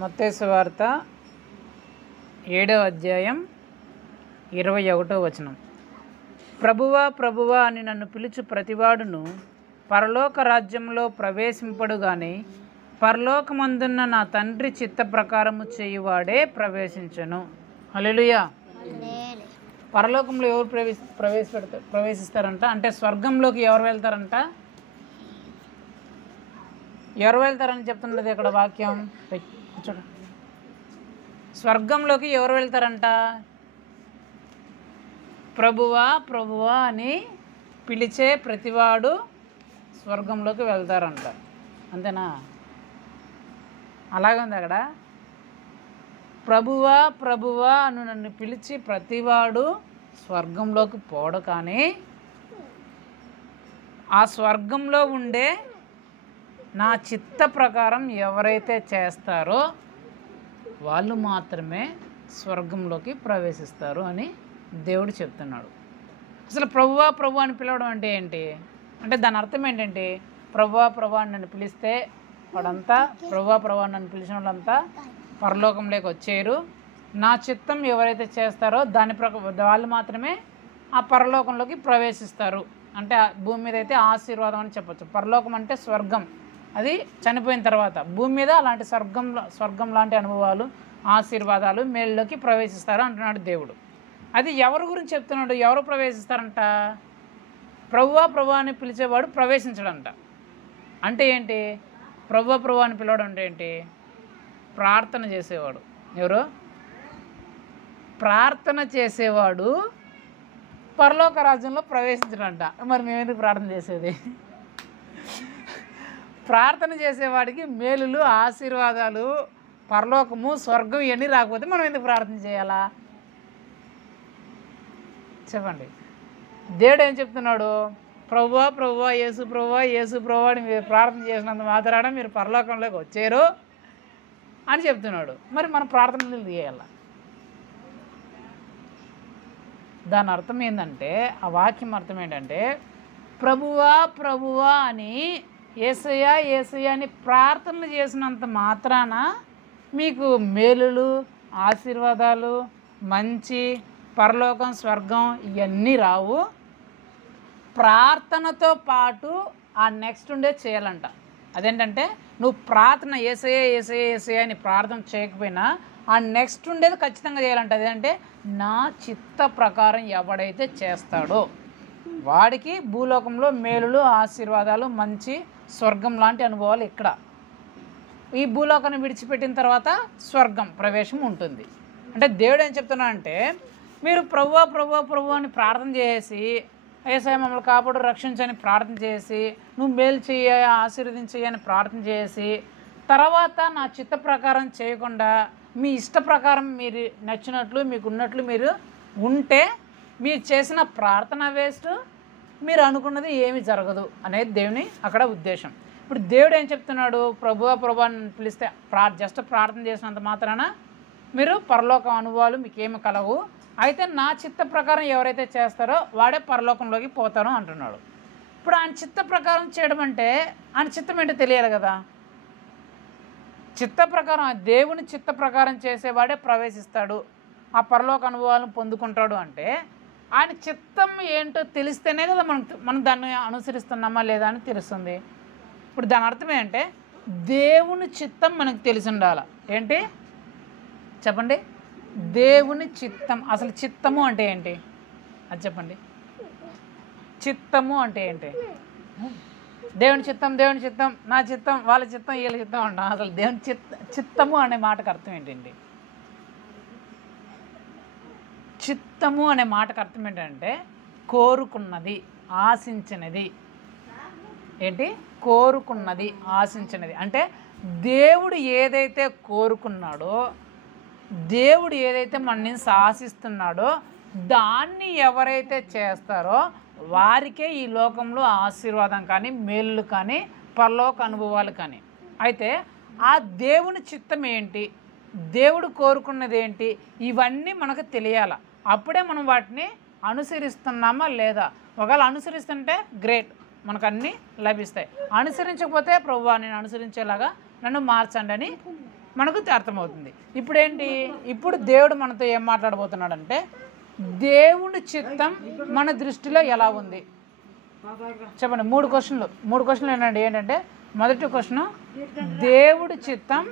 మత్తయి సువార్త 7వ అధ్యాయం 21వ వచనం. ప్రభువా ప్రభువా అని నన్ను పిలుచు ప్రతివాడును పరలోక రాజ్యంలో ప్రవేశింపడు గాని పరలోకమందున్న నా తండ్రి చిత్త ప్రకారము చేయువాడే ప్రవేశించను. హల్లెలూయా. పరలోకంలో ఎవరు ప్రవేశిస్తారంట అంటే స్వర్గంలోకి ఎవరు వెళ్తారంట? ఎవరు వెళ్తారని చెప్తున్నది ఇక్కడ వాక్యం. చూడండి, స్వర్గంలోకి ఎవరు వెళ్తారంట? ప్రభువా ప్రభువా అని పిలిచే ప్రతివాడు స్వర్గంలోకి వెళ్తారంట. అంతేనా? అలాగే ఉంది అక్కడ. ప్రభువా ప్రభువా అని నన్ను పిలిచి ప్రతివాడు స్వర్గంలోకి పోడు, కానీ ఆ స్వర్గంలో ఉండే నా చిత్త ప్రకారం ఎవరైతే చేస్తారో వాళ్ళు మాత్రమే స్వర్గంలోకి ప్రవేశిస్తారు అని దేవుడు చెప్తున్నాడు. అసలు ప్రభువా ప్రభు అని పిలవడం అంటే ఏంటి అంటే దాని అర్థం ఏంటంటే, ప్రభువా ప్రభు అని నన్ను పిలిస్తే వాడంతా ప్రభువా ప్రభు అని నన్ను పిలిచిన వాళ్ళంతా పరలోకంలోకి వచ్చేరు. నా చిత్తం ఎవరైతే చేస్తారో దాని వాళ్ళు మాత్రమే ఆ పరలోకంలోకి ప్రవేశిస్తారు. అంటే భూమి మీద అయితే ఆశీర్వాదం అని చెప్పచ్చు. పరలోకం అంటే స్వర్గం, అది చనిపోయిన తర్వాత. భూమి మీద అలాంటి స్వర్గం లాంటి అనుభవాలు, ఆశీర్వాదాలు, మేలులోకి ప్రవేశిస్తారు అంటున్నాడు దేవుడు. అది ఎవరి గురించి చెప్తున్నాడు? ఎవరు ప్రవేశిస్తారంట? ప్రభువా ప్రభు అని పిలిచేవాడు ప్రవేశించడంట. అంటే ఏంటి? ప్రభువా ప్రభు అని పిలవడం అంటే ఏంటి? ప్రార్థన చేసేవాడు. ఎవరు? ప్రార్థన చేసేవాడు పరలోక రాజ్యంలో ప్రవేశించడంట. మరి మేము ఎందుకు ప్రార్థన చేసేది? ప్రార్థన చేసేవాడికి మేలులు, ఆశీర్వాదాలు, పరలోకము, స్వర్గం ఇవన్నీ రాకపోతే మనం ఎందుకు ప్రార్థన చేయాలా? చెప్పండి. దేవుడు ఏం చెప్తున్నాడు? ప్రభువా ప్రభువా యేసు ప్రభువా యేసు ప్రభువా అని మీరు ప్రార్థన చేసినంత మాత్రాన మీరు పరలోకంలోకి వచ్చారు అని చెప్తున్నాడు. మరి మనం ప్రార్థనలు చేయాలా? దాని అర్థం ఏంటంటే, ఆ వాక్యం అర్థం ఏంటంటే, ప్రభువా ప్రభువా అని యేసయ్యా యేసయ్యా అని ప్రార్థనలు చేసినంత మాత్రాన మీకు మేలులు, ఆశీర్వాదాలు, మంచి, పరలోకం, స్వర్గం ఇవన్నీ రావు. ప్రార్థనతో పాటు ఆ నెక్స్ట్ ఉండే చేయాలంట. అదేంటంటే, నువ్వు ప్రార్థన యేసయ్యా యేసయ్యా యేసయ్యా అని ప్రార్థన చేయకపోయినా ఆ నెక్స్ట్ ఉండేది ఖచ్చితంగా చేయాలంట. అదేంటే, నా చిత్త ప్రకారం ఎవడైతే చేస్తాడో వాడికి భూలోకంలో మేలులు, ఆశీర్వాదాలు, మంచి, స్వర్గం లాంటి అనుభవాలు ఇక్కడ ఈ భూలోకాన్ని విడిచిపెట్టిన తర్వాత స్వర్గం ప్రవేశం ఉంటుంది. అంటే దేవుడు ఏం చెప్తున్నా అంటే, మీరు ప్రభువా ప్రభువా ప్రభు అని ప్రార్థన చేసి యేసయ్య మమ్మల్ని కాపాడు రక్షించని ప్రార్థన చేసి, నువ్వు మేలు చేయ ఆశీర్వదించని ప్రార్థన చేసి, తర్వాత నా చిత్త ప్రకారం చేయకుండా మీ ఇష్ట ప్రకారం మీరు నచ్చినట్లు మీకు ఉన్నట్లు మీరు ఉంటే మీరు చేసిన ప్రార్థన వేస్ట్, మీరు అనుకున్నది ఏమి జరగదు అనేది దేవుని అక్కడ ఉద్దేశం. ఇప్పుడు దేవుడు ఏం చెప్తున్నాడు? ప్రభువా ప్రభు అని పిలిస్తే జస్ట్ ప్రార్థన చేసినంత మాత్రాన మీరు పరలోక అనుభవాలు మీకేమి కలవు. అయితే నా చిత్త ప్రకారం ఎవరైతే చేస్తారో వాడే పరలోకంలోకి పోతారు అంటున్నాడు. ఇప్పుడు ఆయన చిత్త ప్రకారం చేయడం అంటే ఆయన చిత్తం ఏంటో తెలియాలి కదా. చిత్త ప్రకారం, దేవుని చిత్త ప్రకారం చేసేవాడే ప్రవేశిస్తాడు, ఆ పరలోక అనుభవాలను పొందుకుంటాడు. అంటే ఆయన చిత్తం ఏంటో తెలిస్తేనే కదా మనం దాన్ని అనుసరిస్తున్నామా లేదా అని తెలుస్తుంది. ఇప్పుడు దాని అర్థం ఏంటంటే, దేవుని చిత్తం మనకు తెలిసి ఉండాలి. ఏంటి చెప్పండి? దేవుని చిత్తం. అసలు చిత్తము అంటే ఏంటి అది చెప్పండి. చిత్తము అంటే ఏంటి? దేవుని చిత్తం, దేవుని చిత్తం, నా చిత్తం, వాళ్ళ చిత్తం, వీళ్ళ చిత్తం అంటాం. అసలు దేవుని చిత్తము అనే మాటకు అర్థం ఏంటండి? చిత్తము అనే మాటకు అర్థం ఏంటంటే కోరుకున్నది, ఆశించినది. ఏంటి? కోరుకున్నది, ఆశించినది. అంటే దేవుడు ఏదైతే కోరుకున్నాడో, దేవుడు ఏదైతే మనని ఆశిస్తున్నాడో దాన్ని ఎవరైతే చేస్తారో వారికే ఈ లోకంలో ఆశీర్వాదం కానీ, మేలు కానీ, పరలోక అనుభవాలు కానీ. అయితే ఆ దేవుని చిత్తం ఏంటి, దేవుడు కోరుకున్నది ఏంటి, ఇవన్నీ మనకు తెలియాలి. అప్పుడే మనం వాటిని అనుసరిస్తున్నామా లేదా. ఒకవేళ అనుసరిస్తుంటే గ్రేట్, మనకు అన్నీ లభిస్తాయి. అనుసరించకపోతే ప్రభువా నేను అనుసరించేలాగా నన్ను మార్చండి అని మనకు అర్థమవుతుంది. ఇప్పుడేంటి, ఇప్పుడు దేవుడు మనతో ఏం మాట్లాడబోతున్నాడంటే దేవుని చిత్తం మన దృష్టిలో ఎలా ఉంది చెప్పండి. 3 క్వశ్చన్లు ఏంటంటే మొదటి క్వశ్చన్, దేవుడి చిత్తం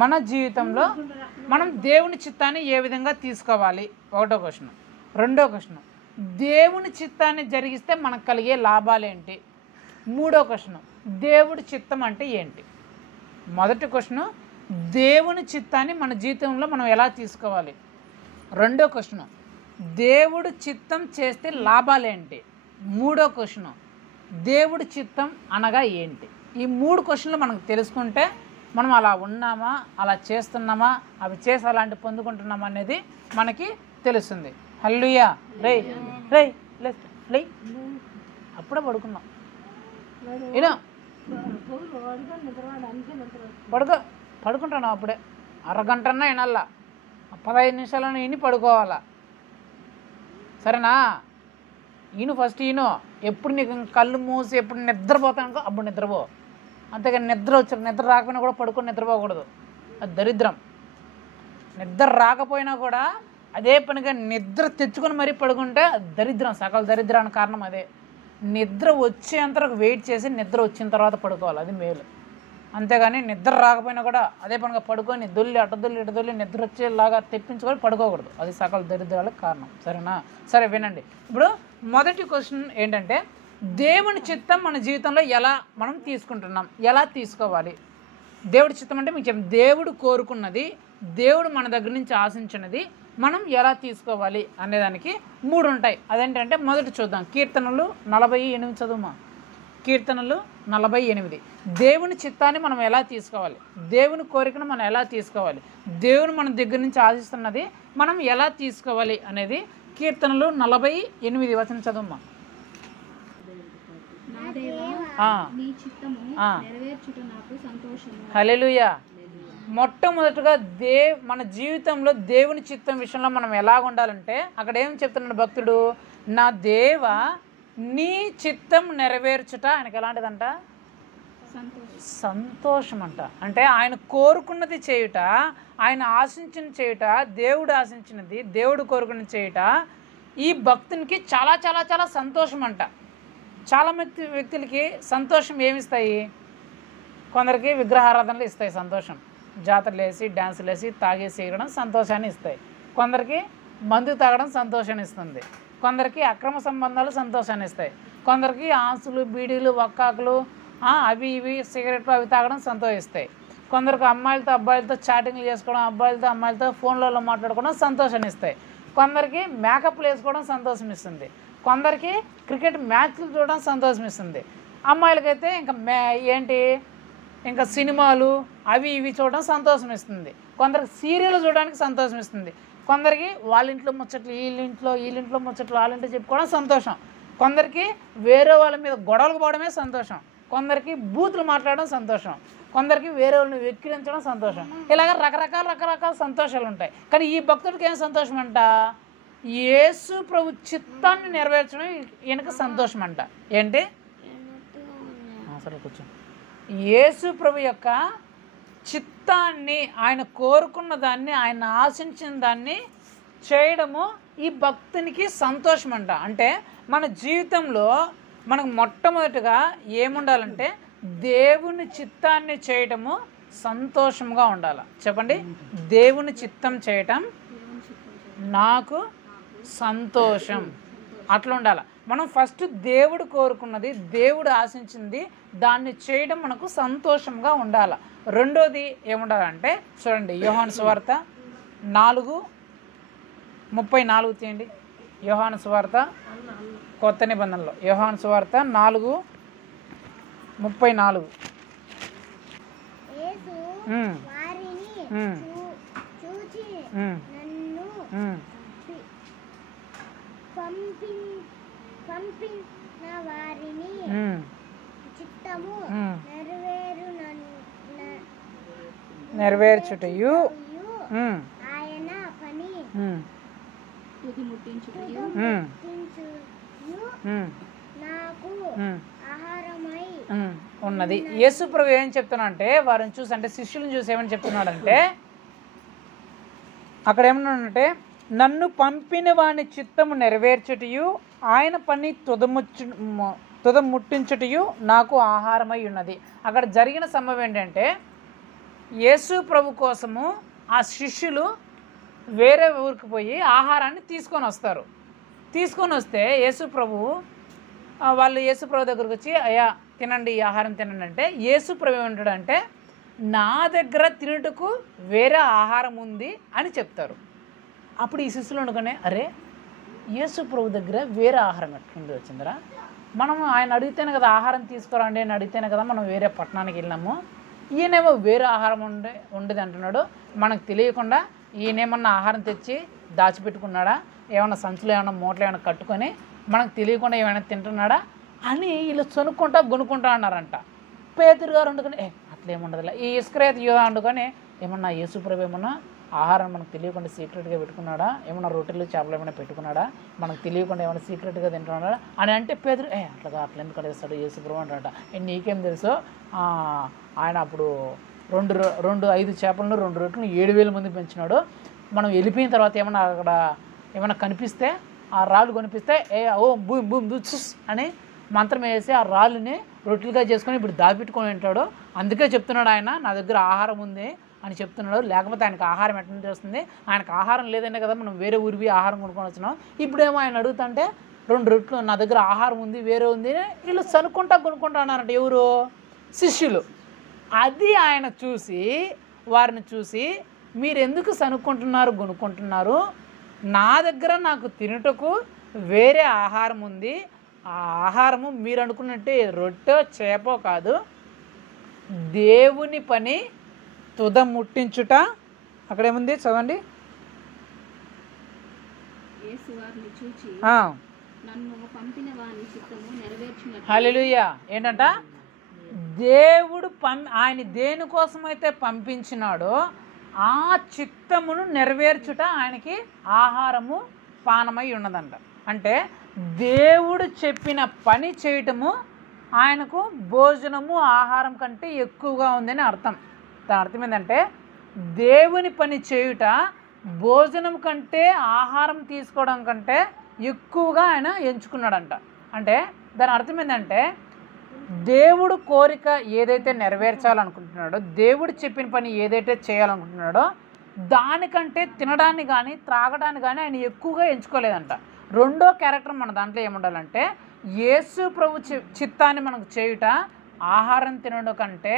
మన జీవితంలో మనం దేవుని చిత్తాన్ని ఏ విధంగా తీసుకోవాలి, ఒకటో క్వశ్చన్. రెండో క్వశ్చన్, దేవుని చిత్తాన్ని జరిగిస్తే మనకు కలిగే లాభాలు ఏంటి. మూడో క్వశ్చన్, దేవుడి చిత్తం అంటే ఏంటి. మొదటి క్వశ్చన్, దేవుని చిత్తాన్ని మన జీవితంలో మనం ఎలా తీసుకోవాలి. రెండో క్వశ్చన్, దేవుడు చిత్తం చేస్తే లాభాలేంటి. మూడో క్వశ్చన్, దేవుడి చిత్తం అనగా ఏంటి. ఈ 3 క్వశ్చన్లు మనకు తెలుసుకుంటే మనం అలా ఉన్నామా, అలా చేస్తున్నామా, అవి చేసి అలాంటి పొందుకుంటున్నామా అనేది మనకి తెలుస్తుంది. హల్లెలూయా. రేయ్ రేయ్ లే అప్పుడే పడుకున్నాం. ఏనా పడుకుంటాను అప్పుడే అరగంటన్నా వినాలా, 15 నిమిషాలను విని పడుకోవాలా. సరేనా? ఫస్ట్ ఎప్పుడు నీకు కళ్ళు మూసి ఎప్పుడు నిద్రపోతానుకో అప్పుడు నిద్రపో. అంతేగాని నిద్ర రాకపోయినా కూడా పడుకొని నిద్రపోకూడదు. అది దరిద్రం. నిద్ర రాకపోయినా కూడా అదే పనిగా నిద్ర తెచ్చుకొని మరీ పడుకుంటే దరిద్రం, సకల దరిద్రానికి కారణం అదే. నిద్ర వచ్చేంతవరకు వెయిట్ చేసి నిద్ర వచ్చిన తర్వాత పడుకోవాలి, అది మేలు. అంతేగాని నిద్ర రాకపోయినా కూడా అదే పనిగా పడుకొని అటదొల్లి నిద్ర వచ్చేలాగా తెప్పించుకొని పడుకోకూడదు, అది సకల దరిద్రాలకు కారణం. సరేనా? సరే వినండి. ఇప్పుడు మొదటి క్వశ్చన్ ఏంటంటే దేవుని చిత్తం మన జీవితంలో ఎలా మనం తీసుకుంటున్నాం, ఎలా తీసుకోవాలి. దేవుడి చిత్తం అంటే మీకు చెప్పండి, దేవుడు కోరుకున్నది, దేవుడు మన దగ్గర నుంచి ఆశించినది మనం ఎలా తీసుకోవాలి అనేదానికి 3 ఉంటాయి. అదేంటంటే మొదటి చూద్దాం, కీర్తనలు 48 చదువుమా. కీర్తనలు 48. దేవుని చిత్తాన్ని మనం ఎలా తీసుకోవాలి, దేవుని కోరికను మనం ఎలా తీసుకోవాలి, దేవుని మన దగ్గర నుంచి ఆశిస్తున్నది మనం ఎలా తీసుకోవాలి అనేది కీర్తనలు 48 వచనం చదువుమా. హల్లెలూయా. మొట్టమొదటిగా మన జీవితంలో దేవుని చిత్తం విషయంలో మనం ఎలా ఉండాలంటే అక్కడ ఏం చెప్తున్నాడు భక్తుడు, నా దేవ నీ చిత్తం నెరవేర్చుట ఆయనకి ఎలాంటిదంట, సంతోషం అంట. అంటే ఆయన కోరుకున్నది చేయుట, ఆయన ఆశించిన చేయుట, దేవుడు ఆశించినది, దేవుడు కోరుకున్నది చేయుట ఈ భక్తునికి చాలా చాలా చాలా సంతోషం అంట. చాలా వ్యక్తులకి సంతోషం ఏమిస్తాయి, కొందరికి విగ్రహారాధనలు ఇస్తాయి సంతోషం, జాతరలు వేసి డ్యాన్సులు వేసి తాగేసి ఎగడం సంతోషాన్ని ఇస్తాయి. కొందరికి మందు తాగడం సంతోషాన్ని ఇస్తుంది, కొందరికి అక్రమ సంబంధాలు సంతోషాన్ని ఇస్తాయి, కొందరికి ఆంసులు బీడీలు వక్కాకులు అవి ఇవి సిగరెట్లు అవి తాగడం సంతోషిస్తాయి, కొందరికి అమ్మాయిలతో అబ్బాయిలతో చాటింగ్లు చేసుకోవడం, అబ్బాయిలతో అమ్మాయిలతో ఫోన్లలో మాట్లాడుకోవడం సంతోషాన్ని ఇస్తాయి, కొందరికి మేకప్లు వేసుకోవడం సంతోషం ఇస్తుంది, కొందరికి క్రికెట్ మ్యాచ్లు చూడడం సంతోషం ఇస్తుంది, అమ్మాయిలకైతే ఇంకా సినిమాలు అవి ఇవి చూడడం సంతోషం ఇస్తుంది, కొందరికి సీరియల్ చూడడానికి సంతోషం ఇస్తుంది, కొందరికి వాళ్ళ ఇంట్లో ముచ్చట్లు వీళ్ళింట్లో ముచ్చట్లు వాళ్ళింట్లో చెప్పుకోవడం సంతోషం, కొందరికి వేరే వాళ్ళ మీద గొడవలు పోవడమే సంతోషం, కొందరికి బూతులు మాట్లాడడం సంతోషం, కొందరికి వేరే వాళ్ళని వెక్కిరించడం సంతోషం. ఇలాగ రకరకాల సంతోషాలు ఉంటాయి. కానీ ఈ భక్తుడికి ఏం సంతోషం అంట, యేసు ప్రభు చిత్తాన్ని నెరవేర్చడం ఈయనకు సంతోషం అంట. ఏంటి సరే కూర్చో, యేసు ప్రభు యొక్క చిత్తాన్ని, ఆయన కోరుకున్న దాన్ని, ఆయన ఆశించిన దాన్ని చేయడము ఈ భక్తునికి సంతోషం అంట. అంటే మన జీవితంలో మనకు మొట్టమొదటిగా ఏముండాలంటే దేవుని చిత్తాన్ని చేయటము సంతోషంగా ఉండాలి. చెప్పండి, దేవుని చిత్తం చేయటం నాకు సంతోషం, అట్లా ఉండాలి. మనం ఫస్ట్ దేవుడు కోరుకున్నది, దేవుడు ఆశించింది దాన్ని చేయడం మనకు సంతోషంగా ఉండాలి. రెండోది ఏముండాలంటే చూడండి, యోహాను సువార్త 4:34 తీయండి. యోహాను సువార్త కొత్త నిబంధనలో యోహాను సువార్త 4:34. పంపిన వారిని చిత్తము నెరవేర్చుటయు ఆయన పని నాకు ఆహారమై ఉన్నది. యేసు ప్రభు ఏం చెప్తున్నా అంటే వారిని చూసి, అంటే శిష్యులను చూసి ఏమని చెప్తున్నాడంటే, అక్కడ ఏమన్నాడంటే, నన్ను పంపిన వాని చిత్తము నెరవేర్చుటయు ఆయన పని తుదముట్టించుటయు నాకు ఆహారమై ఉన్నది. అక్కడ జరిగిన సంభవం ఏంటంటే, యేసు ప్రభు కోసము ఆ శిష్యులు వేరే ఊరికి పోయి ఆహారాన్ని తీసుకొని వస్తారు. తీసుకొని వస్తే యేసు ప్రభు వాళ్ళు యేసు ప్రభు దగ్గరకు వచ్చి, అయ్యా తినండి, ఈ ఆహారం తినండి అంటే, యేసు ప్రభు ఏమంటాడంటే, నా దగ్గర తినుటకు వేరే ఆహారం ఉంది అని చెప్తారు. అప్పుడు ఈ శిష్యులు అనుకునే, అరే యేసు ప్రభు దగ్గర వేరే ఆహారం ఎట్లుండి వచ్చిందిరా, మనం ఆయన అడిగితేనే కదా ఆహారం తీసుకురండి అని అడిగితేనే కదా మనం వేరే పట్టణానికి వెళ్ళినాము, ఈయనేమో వేరే ఆహారం ఉండేది అంటున్నాడు, మనకు తెలియకుండా ఈయనేమన్నా ఆహారం తెచ్చి దాచిపెట్టుకున్నాడా, ఏమన్నా సంచులు ఏమన్నా మూటలు ఏమైనా కట్టుకొని మనకు తెలియకుండా ఏమైనా తింటున్నాడా అని వీళ్ళు చనుక్కుంటా గొనుక్కుంటా అన్నారంట. పేతురు గారు వండుకొని, అట్లేముండదులే, ఈ ఇస్కరియోతు యూదా వండుకొని, ఏమన్నా యేసు ప్రభు ఏమన్నా ఆహారం మనకు తెలియకుండా సీక్రెట్గా పెట్టుకున్నాడా, ఏమన్నా రొట్టెలు చేపలు ఏమైనా పెట్టుకున్నాడా, మనకు తెలియకుండా ఏమైనా సీక్రెట్గా తింటున్నాడా అని అంటే పేతురు, అట్లా ఎందుకు అడిగేస్తాడు యేసు ప్రభు అంటాడట. నీకేం తెలుసు, ఆయన అప్పుడు 5 చేపలను 2 రొట్టెలను 7,000 మంది పెంచినాడు, మనం వెళ్ళిపోయిన తర్వాత ఏమన్నా అక్కడ ఏమైనా కనిపిస్తే ఆ రాళ్ళు కనిపిస్తే భూమి భూమి దుస్ అని మంత్రం వేసి ఆ రాళ్ళని రొట్టెలుగా చేసుకొని ఇప్పుడు దాపెట్టుకొని ఉంటాడు. అందుకే చెప్తున్నాడు ఆయన నా దగ్గర ఆహారం ఉంది అని చెప్తున్నాడు. లేకపోతే ఆయనకు ఆహారం ఎట్లా వస్తుంది, ఆయనకు ఆహారం లేదనే కదా మనం వేరే ఊరివి ఆహారం కొనుక్కొని వచ్చినాం. ఇప్పుడేమో ఆయన అడుగుతుంటే 2 రొట్టెలు నా దగ్గర ఆహారం ఉంది వేరే ఉంది, వీళ్ళు సనుక్కుంటా కొనుక్కుంటా అన్నారంట. ఎవరు? శిష్యులు. అది ఆయన చూసి వారిని చూసి, మీరు ఎందుకు సనుక్కుంటున్నారు కొనుక్కుంటున్నారు, నా దగ్గర నాకు తినుటకు వేరే ఆహారం ఉంది, ఆ ఆహారము మీరు అనుకున్నట్టే రొట్టె చేపో కాదు, దేవుని పని తుదముట్టించుట. అక్కడేముంది చదవండి. హల్లెలూయా. ఏంటంట, దేవుడు ఆయన దేనికోసమైతే పంపించినాడో ఆ చిత్తమును నెరవేర్చుట ఆయనకి ఆహారము పానమై ఉన్నదంట. అంటే దేవుడు చెప్పిన పని చేయటము ఆయనకు భోజనము ఆహారం కంటే ఎక్కువగా ఉందని అర్థం. దాని అర్థం ఏంటంటే, దేవుని పని చేయుట భోజనం కంటే ఆహారం తీసుకోవడం కంటే ఎక్కువగా ఆయన ఎంచుకున్నాడంట. అంటే దాని అర్థం ఏంటంటే, దేవుడు కోరిక ఏదైతే నెరవేర్చాలనుకుంటున్నాడో, దేవుడు చెప్పిన పని ఏదైతే చేయాలనుకుంటున్నాడో దానికంటే తినడాన్ని కానీ త్రాగడాన్ని కానీ ఆయన ఎక్కువగా ఎంచుకోలేదంట. రెండో క్యారెక్టర్ మన దాంట్లో ఏముండాలంటే, యేసు ప్రభు చిత్తాన్ని మనకు చేయుట ఆహారం తినడం కంటే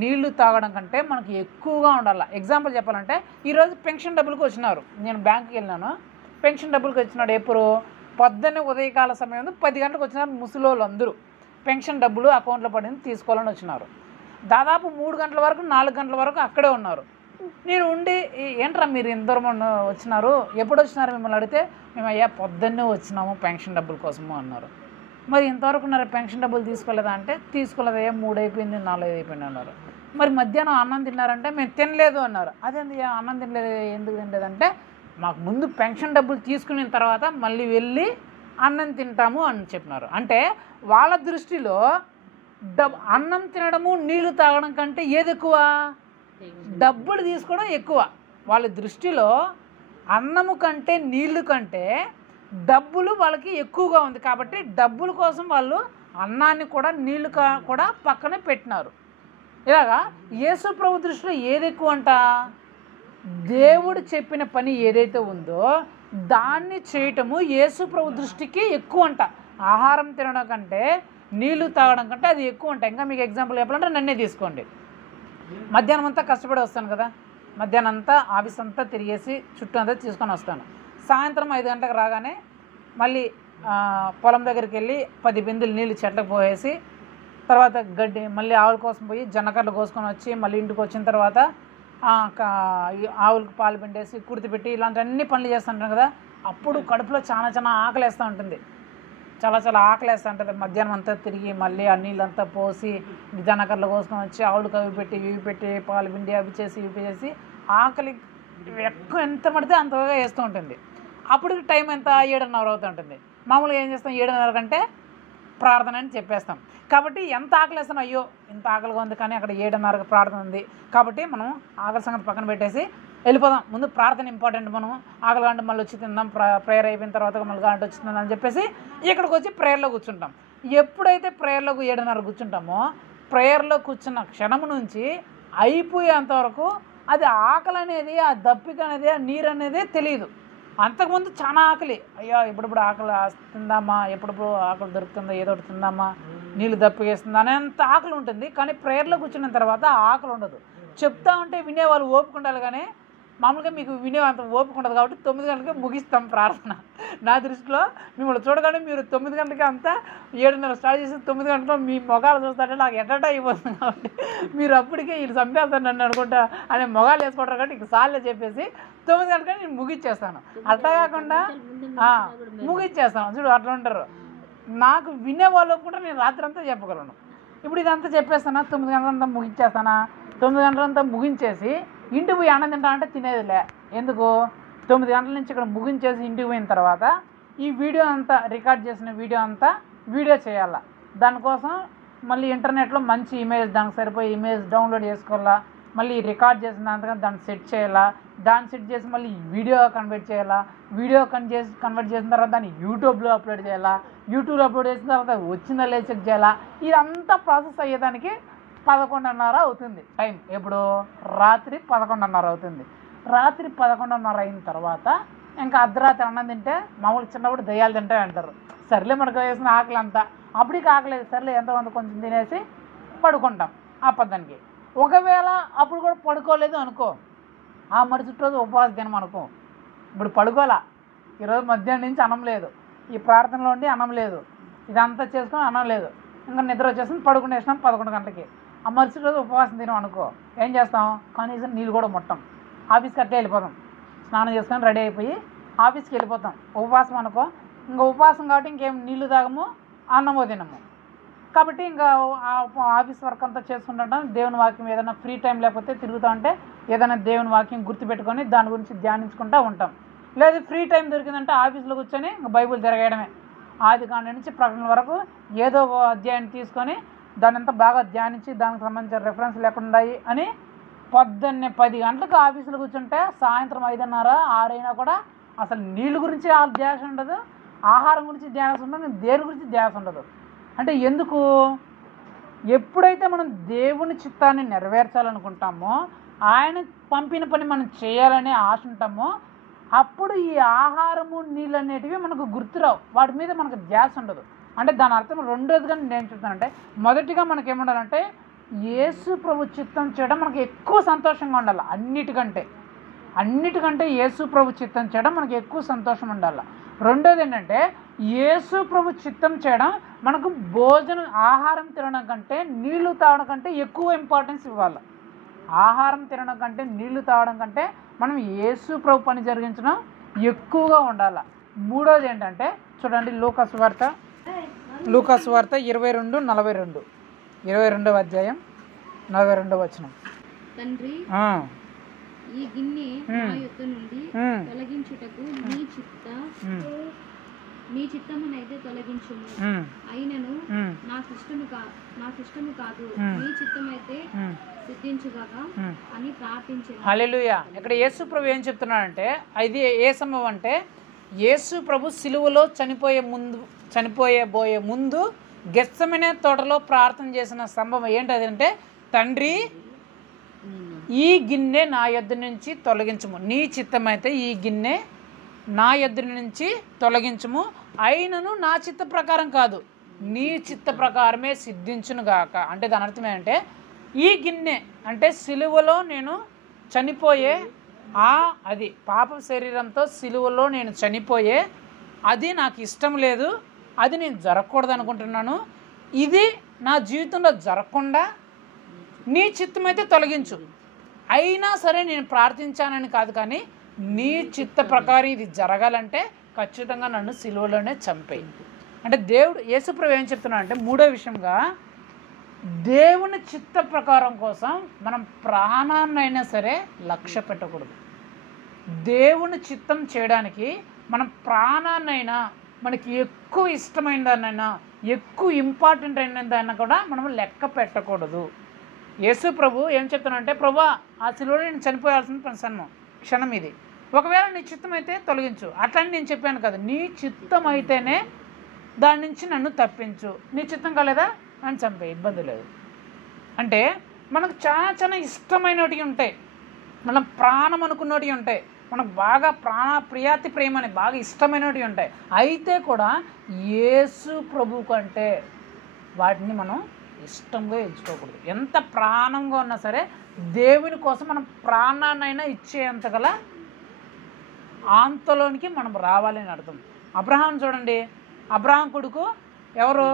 నీళ్లు తాగడం కంటే మనకు ఎక్కువగా ఉండాలి. ఎగ్జాంపుల్ చెప్పాలంటే, ఈరోజు పెన్షన్ డబ్బులకు వచ్చినారు, నేను బ్యాంకుకి వెళ్ళినాను, పెన్షన్ డబ్బులకు వచ్చినాడు. ఎప్పుడు? పొద్దున్నే ఉదయకాల సమయం 10 గంటలకు వచ్చినారు ముసలోళ్ళు అందరూ. పెన్షన్ డబ్బులు అకౌంట్లో పడింది తీసుకోవాలని వచ్చినారు. దాదాపు 3 గంటల వరకు 4 గంటల వరకు అక్కడే ఉన్నారు. నేను ఉండి, ఏంట్రా మీరు ఇందరూ వచ్చినారు, ఎప్పుడు వచ్చినారు మిమ్మల్ని అడిగితే, మేము అయ్యా పొద్దున్నే వచ్చినాము పెన్షన్ డబ్బుల కోసము అన్నారు. మరి ఇంతవరకు ఉన్నారు పెన్షన్ డబ్బులు తీసుకోలేదా అంటే, తీసుకోలేదయ్యా 3 అయిపోయింది 4 అయిపోయింది అన్నారు. మరి మధ్యాహ్నం అన్నం తిన్నారంటే, మేము తినలేదు అన్నారు. అదేంది అన్నం తినలేదు, ఎందుకు తినలేదంటే, మాకు ముందు పెన్షన్ డబ్బులు తీసుకున్న తర్వాత మళ్ళీ వెళ్ళి అన్నం తింటాము అని చెప్పినారు. అంటే వాళ్ళ దృష్టిలో అన్నం తినడము నీళ్లు తాగడం కంటే ఏది ఎక్కువ? డబ్బులు తీసుకోవడం ఎక్కువ. వాళ్ళ దృష్టిలో అన్నము కంటే నీళ్లు కంటే డబ్బులు వాళ్ళకి ఎక్కువగా ఉంది. కాబట్టి డబ్బుల కోసం వాళ్ళు అన్నాన్ని కూడా నీళ్లు కూడా పక్కనే పెట్టినారు. ఇలాగా యేసు ప్రభు దృష్టిలో ఏది ఎక్కువ అంట? దేవుడు చెప్పిన పని ఏదైతే ఉందో దాన్ని చేయటము యేసు ప్రభు దృష్టికి ఎక్కువ అంట. ఆహారం తినడం కంటే నీళ్లు తాగడం కంటే అది ఎక్కువ అంట. ఇంకా మీకు ఎగ్జాంపుల్ చెప్పాలంటే నన్నే తీసుకోండి. మధ్యాహ్నం అంతా కష్టపడి వస్తాను కదా, మధ్యాహ్నం అంతా ఆఫీస్ అంతా తిరిగేసి చుట్టూ అంతా తీసుకొని వస్తాను. సాయంత్రం 5 గంటలకు రాగానే మళ్ళీ పొలం దగ్గరికి వెళ్ళి 10 బిందెలు నీళ్ళు చెట్లకు పోసేసి, తర్వాత గడ్డి మళ్ళీ ఆవుల కోసం పోయి జొన్నకర్రలు కోసుకొని వచ్చి మళ్ళీ ఇంటికి వచ్చిన తర్వాత ఆవులకు పాలు పిండేసి కుర్తి పెట్టి ఇలాంటి అన్ని పనులు చేస్తుంటాను కదా. అప్పుడు కడుపులో చాలా ఆకలి వేస్తూ ఉంటుంది, చాలా ఆకలి వేస్తూ ఉంటుంది. మధ్యాహ్నం అంతా తిరిగి మళ్ళీ ఆ నీళ్ళంతా పోసి జొన్నకర్రలు కోసుకొని వచ్చి ఆవులకు అవి పెట్టి ఇవి పెట్టి పాలు పిండి అవి చేసి ఇవి చేసి ఆకలి ఎక్కువ ఎంత పడితే అంతగా వేస్తూ ఉంటుంది. అప్పుడు టైం ఎంత 7:30 అవుతూ ఉంటుంది. మామూలుగా ఏం చేస్తాం 7:30 కంటే ప్రార్థన అని చెప్పేస్తాం. కాబట్టి ఎంత ఆకలిస్తాం, అయ్యో ఇంత ఆకలిగా ఉంది కానీ అక్కడ 7:30కి ప్రార్థన ఉంది కాబట్టి మనం ఆకలి సంగతి పక్కన పెట్టేసి వెళ్ళిపోదాం. ముందు ప్రార్థన ఇంపార్టెంట్. మనం ఆకలి అంటే మళ్ళీ వచ్చి తిందాం, ప్రేయర్ అయిపోయిన తర్వాత మళ్ళీ గంట వచ్చి తిందాం అని చెప్పేసి ఇక్కడికి వచ్చి ప్రేయర్లో కూర్చుంటాం. ఎప్పుడైతే ప్రేయర్లో 7:30 కూర్చుంటామో ప్రేయర్లో కూర్చున్న క్షణం నుంచి అయిపోయేంతవరకు అది ఆకలి అనేది, ఆ దప్పిక అనేది, ఆ నీరు అనేది తెలియదు. అంతకుముందు చాలా ఆకలి, అయ్యో ఎప్పుడప్పుడు ఆకలి తిందామా, ఎప్పుడప్పుడు ఆకలి దొరుకుతుందా, ఏదో ఒకటి తిందామా, నీళ్ళు దప్పికేస్తుందా అనేంత ఆకలి ఉంటుంది. కానీ ప్రేయర్లో కూర్చున్న తర్వాత ఆకలి ఉండదు. చెప్తా ఉంటే వినేవాళ్ళు ఓపిక ఉండాలి, కానీ మామూలుగా మీకు వినే అంత ఓపిక ఉండదు. కాబట్టి 9 గంటలకే ముగిస్తాం ప్రార్థన. నా దృష్టిలో మిమ్మల్ని చూడగానే మీరు 9 గంటలకి అంతా 7:30 స్టార్ట్ చేసి 9 గంటల్లో మీ మొగాలు చూస్తారంటే నాకు ఎట్ట అయిపోతుంది. కాబట్టి మీరు అప్పటికే వీళ్ళు చంపేస్తారు నన్ను అనుకుంటా అనే మొగాలు వేసుకుంటారు. కాబట్టి ఇక సార్లే చెప్పేసి 9 గంటలకి నేను ముగిచ్చేస్తాను. అట్లా కాకుండా ముగిచ్చేస్తాను. చూడు అట్లా ఉంటారు. నాకు వినేవాళ్ళకు కూడా నేను రాత్రి అంతా చెప్పగలను. ఇప్పుడు ఇదంతా చెప్పేస్తానా, 9 గంటలంతా ముగించేస్తానా, 9 గంటలంతా ముగించేసి ఇంటికి పోయి అన్నం తింటానంటే తినేదిలే. ఎందుకు, 9 గంటల నుంచి ఇక్కడ ముగించేసి ఇంటికి పోయిన తర్వాత ఈ వీడియో అంతా రికార్డ్ చేసిన వీడియో అంతా వీడియో చేయాలా. దానికోసం మళ్ళీ ఇంటర్నెట్లో మంచి ఇమేజ్, దానికి సరిపోయే ఇమేజ్ డౌన్లోడ్ చేసుకోవాలా. మళ్ళీ రికార్డ్ చేసిన దాన్ని సెట్ చేయాలా. దాన్ని సెట్ చేసి మళ్ళీ వీడియో కన్వర్ట్ చేయాలా. వీడియో కన్వర్ట్ చేసిన తర్వాత దాన్ని యూట్యూబ్లో అప్లోడ్ చేయాలా. యూట్యూబ్లో అప్లోడ్ చేసిన తర్వాత వచ్చిందా లేదు చెక్ చేయాలా. ఇదంతా ప్రాసెస్ అయ్యేదానికి 11:30 అవుతుంది టైం. ఎప్పుడు, రాత్రి 11:30 అవుతుంది. రాత్రి 11:30 అయిన తర్వాత ఇంకా అర్ధరాత్రి అన్నం తింటే మామూలు చిన్నప్పుడు దయ్యాలు తింటే అంటారు. సర్లే మనకు వేసిన ఆకలి అంతా, అప్పటికి ఆకలేదు, సర్లే ఎంతమంది కొంచెం తినేసి పడుకుంటాం ఆ పద్ధతికి. ఒకవేళ అప్పుడు కూడా పడుకోలేదు అనుకో, ఆ మరుసటి రోజు ఉపవాసం తినమనుకో. ఇప్పుడు పడుకోలే, ఈరోజు మధ్యాహ్నం నుంచి అన్నం లేదు, ఈ ప్రార్థనలో ఉండి అన్నం లేదు, ఇదంతా చేసుకొని అన్నం లేదు, ఇంకా నిద్ర వచ్చేస్తుంది, పడుకునేసినాం 11 గంటలకి. ఆ మరుసటి రోజు ఉపవాసం తినం అనుకో, ఏం చేస్తాం, కనీసం నీళ్ళు కూడా ముట్టాం, ఆఫీస్కి అట్లే వెళ్ళిపోతాం, స్నానం చేసుకొని రెడీ అయిపోయి ఆఫీస్కి వెళ్ళిపోతాం. ఉపవాసం అనుకో, ఇంకా ఉపవాసం కాబట్టి ఇంకేం నీళ్లు తాగము, అన్నమో తినము. కాబట్టి ఇంకా ఆఫీస్ వర్క్ అంతా చేసుకుంటుంటాం. దేవుని వాక్యం ఏదైనా ఫ్రీ టైం లేకపోతే తిరుగుతూ ఉంటే ఏదైనా దేవుని వాక్యం గుర్తుపెట్టుకొని దాని గురించి ధ్యానించుకుంటూ ఉంటాం. లేదు ఫ్రీ టైం దొరికిందంటే ఆఫీస్లో కూర్చొని ఇంకా బైబిల్ తిరగడమే. ఆదికాండ నుంచి ప్రకటన వరకు ఏదో ఒక అధ్యాయం తీసుకొని దాని అంతా బాగా ధ్యానించి దానికి సంబంధించిన రెఫరెన్స్లు ఎక్కడ ఉన్నాయి అని పొద్దున్నే 10 గంటలకు ఆఫీసులో కూర్చుంటే సాయంత్రం 5:30, 6 అయినా కూడా అసలు నీళ్ళ గురించి ధ్యాస ఉండదు, ఆహారం గురించి ధ్యాస ఉండదు, దేని గురించి ధ్యాస ఉండదు. అంటే ఎందుకు, ఎప్పుడైతే మనం దేవుని చిత్తాన్ని నెరవేర్చాలనుకుంటామో, ఆయన పంపిన పని మనం చేయాలనే ఆశ ఉంటామో, అప్పుడు ఈ ఆహారము నీళ్ళు అనేటివి మనకు గుర్తురావు, వాటి మీద మనకు ధ్యాస ఉండదు. అంటే దాని అర్థం రెండోదిగా నేను చెప్తానంటే, మొదటిగా మనకి ఏముండాలంటే యేసు ప్రభు చిత్తం చేయడం మనకి ఎక్కువ సంతోషంగా ఉండాలి. అన్నిటికంటే యేసు ప్రభు చిత్తం చేయడం మనకి ఎక్కువ సంతోషం ఉండాలి. రెండోది ఏంటంటే యేసు ప్రభు చిత్తం చేయడం మనకు ఆహారం తినడం కంటే నీళ్లు తాగడం కంటే ఎక్కువ ఇంపార్టెన్స్ ఇవ్వాలి. ఆహారం తినడం కంటే నీళ్లు తాగడం కంటే మనం యేసు ప్రభు పని జరిగించడం ఎక్కువగా ఉండాలి. మూడోది ఏంటంటే చూడండి, లూకాసు వార్త 22:42, 22వ అధ్యాయం 42వ వచనం. తండ్రి, ఈ గిన్నె నా యొద్ద నుండి తొలగించుటకు నీ చిత్తమునైతే తొలగించుము, అయినను నా సిస్టము కాదు, నీ చిత్తమైతే సిద్ధించుగాక అని ప్రార్థించాను. హల్లెలూయా. ఇక్కడ యేసు ప్రభు ఏం చెప్తున్నాడంటే, ఇది ఏ సంభవం అంటే యేసు ప్రభు సిలువలో చనిపోయే ముందు గెత్సెమనే తోటలో ప్రార్థన చేసిన సంభవం ఏంటంటే, తండ్రి ఈ గిన్నె నా యొద్ద నుంచి తొలగించుము, నీ చిత్తమైతే ఈ గిన్నె నా యొద్ద నుంచి తొలగించుము, అయినను నా చిత్త ప్రకారం కాదు, నీ చిత్త ప్రకారమే సిద్ధించునుగాక. అంటే దాని అర్థం ఏంటంటే, ఈ గిన్నె అంటే సిలువలో నేను చనిపోయే అది పాప శరీరంతో సిలువలో నేను చనిపోయే అది నాకు ఇష్టం లేదు, అది నేను జరగకూడదు అనుకుంటున్నాను, ఇది నా జీవితంలో జరగకుండా నీ చిత్తమైతే తొలగించు, అయినా సరే నేను ప్రార్థించానని కాదు, కానీ నీ చిత్త ప్రకారం ఇది జరగాలంటే ఖచ్చితంగా నన్ను సిలువలోనే చంపేయి. అంటే దేవుడు యేసుప్రభు ఏం చెప్తున్నాడు అంటే, మూడో విషయంగా దేవుని చిత్త ప్రకారం కోసం మనం ప్రాణాన్నైనా సరే లక్ష్య పెట్టకూడదు. దేవుని చిత్తం చేయడానికి మనం ప్రాణాన్నైనా మనకి ఎక్కువ ఇష్టమైన దాన్నైనా, ఎక్కువ ఇంపార్టెంట్ అయిన దాన్ని కూడా మనం లెక్క పెట్టకూడదు. యేసు ప్రభు ఏం చెప్తానంటే, ప్రభా ఆ శిలువలో నేను చనిపోయాల్సిన క్షణం ఇది, ఒకవేళ నీ చిత్తం అయితే తొలగించు. అట్లని నేను చెప్పాను కదా, నీ చిత్తం అయితేనే దాని నుంచి నన్ను తప్పించు, నీ చిత్తం కాలేదా అని చంపే, ఇబ్బంది లేదు. అంటే మనకు చాలా చాలా ఇష్టమైనవి ఉంటాయి, మనం ప్రాణం అనుకున్నవి ఉంటాయి, మనకు బాగా ప్రియాతి ప్రేమ అని బాగా ఇష్టమైనవి ఉంటాయి. అయితే కూడా యేసు ప్రభు కంటే వాటిని మనం ఇష్టంగా ఎంచుకోకూడదు. ఎంత ప్రాణంగా ఉన్నా సరే దేవుని కోసం మనం ప్రాణాన్నైనా ఇచ్చేంత గల అంతలోనికి మనం రావాలని అర్థం. అబ్రహాం చూడండి, అబ్రహాం కొడుకు ఎవరు?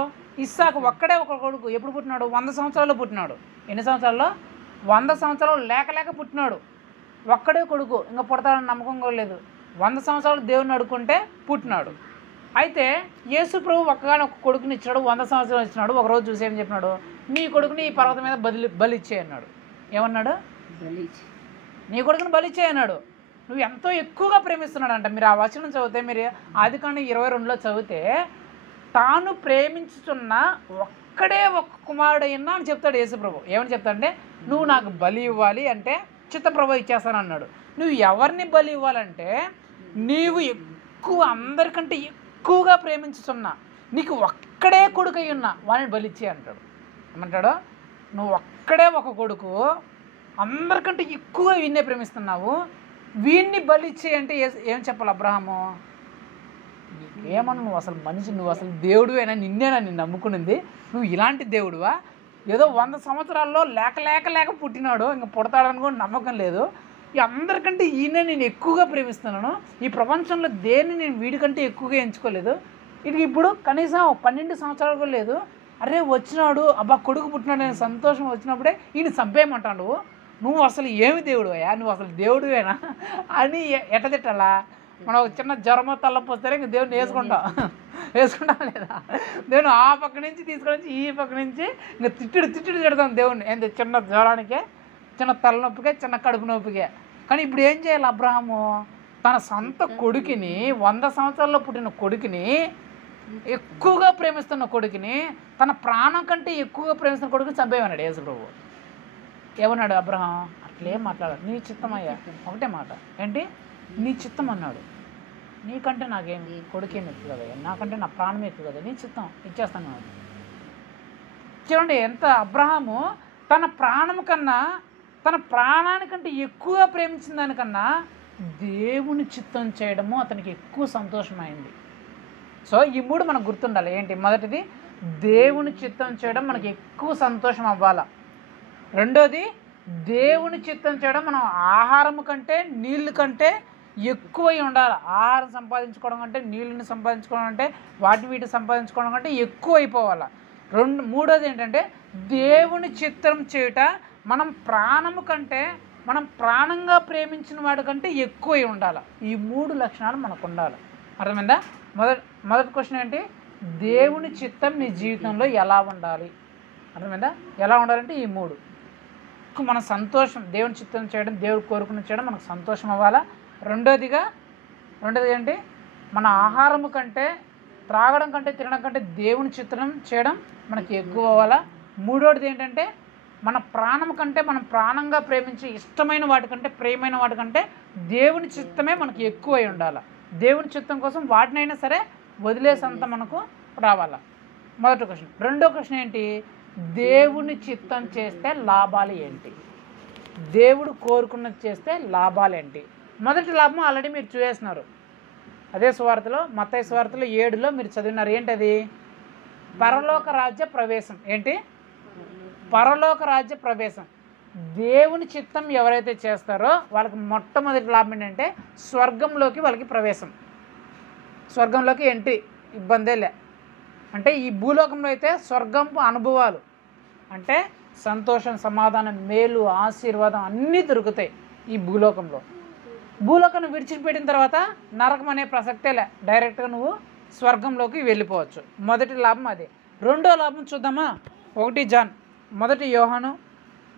ఇస్సాకు. ఒక్కడే ఒక కొడుకు. ఎప్పుడు పుట్టినాడు? 100 సంవత్సరాల్లో పుట్టినాడు. ఎన్ని సంవత్సరాల్లో? 100 సంవత్సరాలు లేక పుట్టినాడు. ఒక్కడే కొడుకు, ఇంకా పుడతాడని నమ్మకం కూడా లేదు. 100 సంవత్సరాలు దేవుని అడుక్కుంటే పుట్టినాడు. అయితే యేసు ప్రభు ఒక్కగానే ఒక కొడుకుని ఇచ్చాడు, 100 సంవత్సరాలు ఇచ్చినాడు. ఒకరోజు చూసి ఏం చెప్పినాడు? నీ కొడుకుని ఈ పర్వతం మీద బలిచ్చే అన్నాడు. ఏమన్నాడు? నీ కొడుకుని బలిచ్చే అన్నాడు. నువ్వు ఎంతో ఎక్కువగా ప్రేమిస్తున్నాడు అంట. మీరు ఆ వచనం చదివితే, మీరు ఆదికాండం 22లో చదివితే, తాను ప్రేమించుతున్న ఒక్కడే ఒక కుమారుడైనా అని చెప్తాడు యేసు ప్రభు. ఏమని చెప్తాడంటే, నువ్వు నాకు బలి ఇవ్వాలి అంటే చిత్తప్రభు ఇచ్చేస్తాను అన్నాడు. నువ్వు ఎవరిని బలి ఇవ్వాలంటే, నీవు ఎక్కువ అందరికంటే ఎక్కువగా ప్రేమించుతున్నా, నీకు ఒక్కడే కొడుకు అయి ఉన్నా వాడిని బలిచ్చే అంటాడు. ఏమంటాడు? నువ్వు ఒక్కడే ఒక కొడుకు, అందరికంటే ఎక్కువగా వీడినే ప్రేమిస్తున్నావు, వీడిని బలిచ్చే అంటే ఏం చెప్పాలి అబ్రహాము? ఏమన్నా నువ్వు అసలు మనిషి, నువ్వు అసలు దేవుడివేనా? నిన్నేనా నేను నమ్ముకునింది? నువ్వు ఇలాంటి దేవుడువా? ఏదో 100 సంవత్సరాల్లో లేక పుట్టినాడు, ఇంకా పుడతాడని కూడా నమ్మకం లేదు. ఈ అందరికంటే ఈయన నేను ఎక్కువగా ప్రేమిస్తున్నాను, ఈ ప్రపంచంలో దేన్ని నేను వీడికంటే ఎక్కువగా ఎంచుకోలేదు. ఇది ఇప్పుడు కనీసం 12 సంవత్సరాలు కూడా లేదు. అరే వచ్చినాడు, అబ్బా కొడుకు పుట్టినాడు నేను సంతోషం వచ్చినప్పుడే ఈయన చంపేయమంటాడు. నువ్వు అసలు ఏమి దేవుడు అయ్యా? నువ్వు అసలు దేవుడివేనా అని ఎట్ట తిట్టాలా? మనం ఒక చిన్న జ్వరమో తలపు వస్తే ఇంక దేవుడిని వేసుకుంటాం లేదా? దేవుని ఆ పక్క నుంచి తీసుకొని వచ్చి ఈ పక్క నుంచి ఇంకా తిట్టుడు తిడతాం దేవుడిని. ఏంటి? చిన్న జ్వరానికే, చిన్న తలనొప్పికే, చిన్న కడుపు నొప్పికే. కానీ ఇప్పుడు ఏం చేయాలి? అబ్రహాము తన సొంత కొడుకుని, 100 సంవత్సరాల్లో పుట్టిన కొడుకుని, ఎక్కువగా ప్రేమిస్తున్న కొడుకుని, తన ప్రాణం కంటే ఎక్కువగా ప్రేమిస్తున్న కొడుకుని చంపేయమన్నాడు యేసు ప్రభు. ఏమన్నాడు అబ్రహాం? అట్లేం మాట్లాడాడు. నీ చిత్తం అయ్యా, ఒకటే మాట. ఏంటి? నీ చిత్తం అన్నాడు. నీకంటే నాకేమి కొడుకేమి ఎక్కువ కదా, నాకంటే నా ప్రాణం ఎక్కువ కదా, నీ చిత్తం ఇచ్చేస్తాను. చూడండి ఎంత అబ్రహాము తన ప్రాణం కన్నా, తన ప్రాణానికంటే ఎక్కువగా ప్రేమించిన దానికన్నా దేవుని చిత్తం చేయడము అతనికి ఎక్కువ సంతోషమైంది. సో ఈ 3 మనకు గుర్తుండాలి. ఏంటి? మొదటిది, దేవుని చిత్తం చేయడం మనకి ఎక్కువ సంతోషం అవ్వాలా. రెండోది, దేవుని చిత్తం చేయడం మనం ఆహారం కంటే నీళ్ళు కంటే ఎక్కువై ఉండాలి. ఆహారం సంపాదించుకోవడం కంటే, నీళ్ళని సంపాదించుకోవడం అంటే, వీటి సంపాదించుకోవడం కంటే ఎక్కువ అయిపోవాలి. మూడోది ఏంటంటే, దేవుని చిత్తం చేయుట మనం ప్రాణము కంటే, మనం ప్రాణంగా ప్రేమించిన వాడి కంటే ఎక్కువై ఉండాలి. ఈ 3 లక్షణాలు మనకు ఉండాలి. అర్థమైందా? మొదటి క్వశ్చన్ ఏంటి? దేవుని చిత్తం నీ జీవితంలో ఎలా ఉండాలి? అర్థమైందా? ఎలా ఉండాలంటే ఈ 3. మన సంతోషం, దేవుని చిత్తం చేయడం, దేవుడు కోరుకుని చేయడం మనకు సంతోషం అవ్వాలా. రెండోది ఏంటి? మన ఆహారము కంటే, త్రాగడం కంటే, తినడం కంటే దేవుని చిత్తం చేయడం మనకి ఎక్కువ అవ్వాలా. మూడోది ఏంటంటే, మన ప్రాణం కంటే, మనం ప్రాణంగా ప్రేమించి ఇష్టమైన వాటికంటే, ప్రేమైన వాటికంటే దేవుని చిత్తమే మనకి ఎక్కువై ఉండాలి. దేవుని చిత్తం కోసం వాటినైనా సరే వదిలేసంత మనకు రావాలా. మొదటి క్వశ్చన్. రెండో క్వశ్చన్ ఏంటి? దేవుని చిత్తం చేస్తే లాభాలు ఏంటి? దేవుడు కోరుకున్నది చేస్తే లాభాలు ఏంటి? మొదటి లాభం ఆల్రెడీ మీరు చూసేస్తున్నారు. అదే సువార్తలో, మత్తయి సువార్తలో 7లో మీరు చదివినారు. ఏంటది? పరలోక రాజ్య ప్రవేశం. ఏంటి? పరలోక రాజ్య ప్రవేశం. దేవుని చిత్తం ఎవరైతే చేస్తారో వాళ్ళకి మొట్టమొదటి లాభం ఏంటంటే స్వర్గంలోకి వాళ్ళకి ప్రవేశం, స్వర్గంలోకి ఎంట్రీ. ఇబ్బందే లే. అంటే ఈ భూలోకంలో అయితే స్వర్గంపు అనుభవాలు అంటే సంతోషం, సమాధానం, మేలు, ఆశీర్వాదం అన్నీ దొరుకుతాయి ఈ భూలోకంలో. భూలోకాన్ని విడిచిపెట్టిన తర్వాత నరకం అనే ప్రసక్తే లే, డైరెక్ట్గా నువ్వు స్వర్గంలోకి వెళ్ళిపోవచ్చు. మొదటి లాభం అదే. రెండో లాభం చూద్దామా? 1 జాన్, 1 యోహాను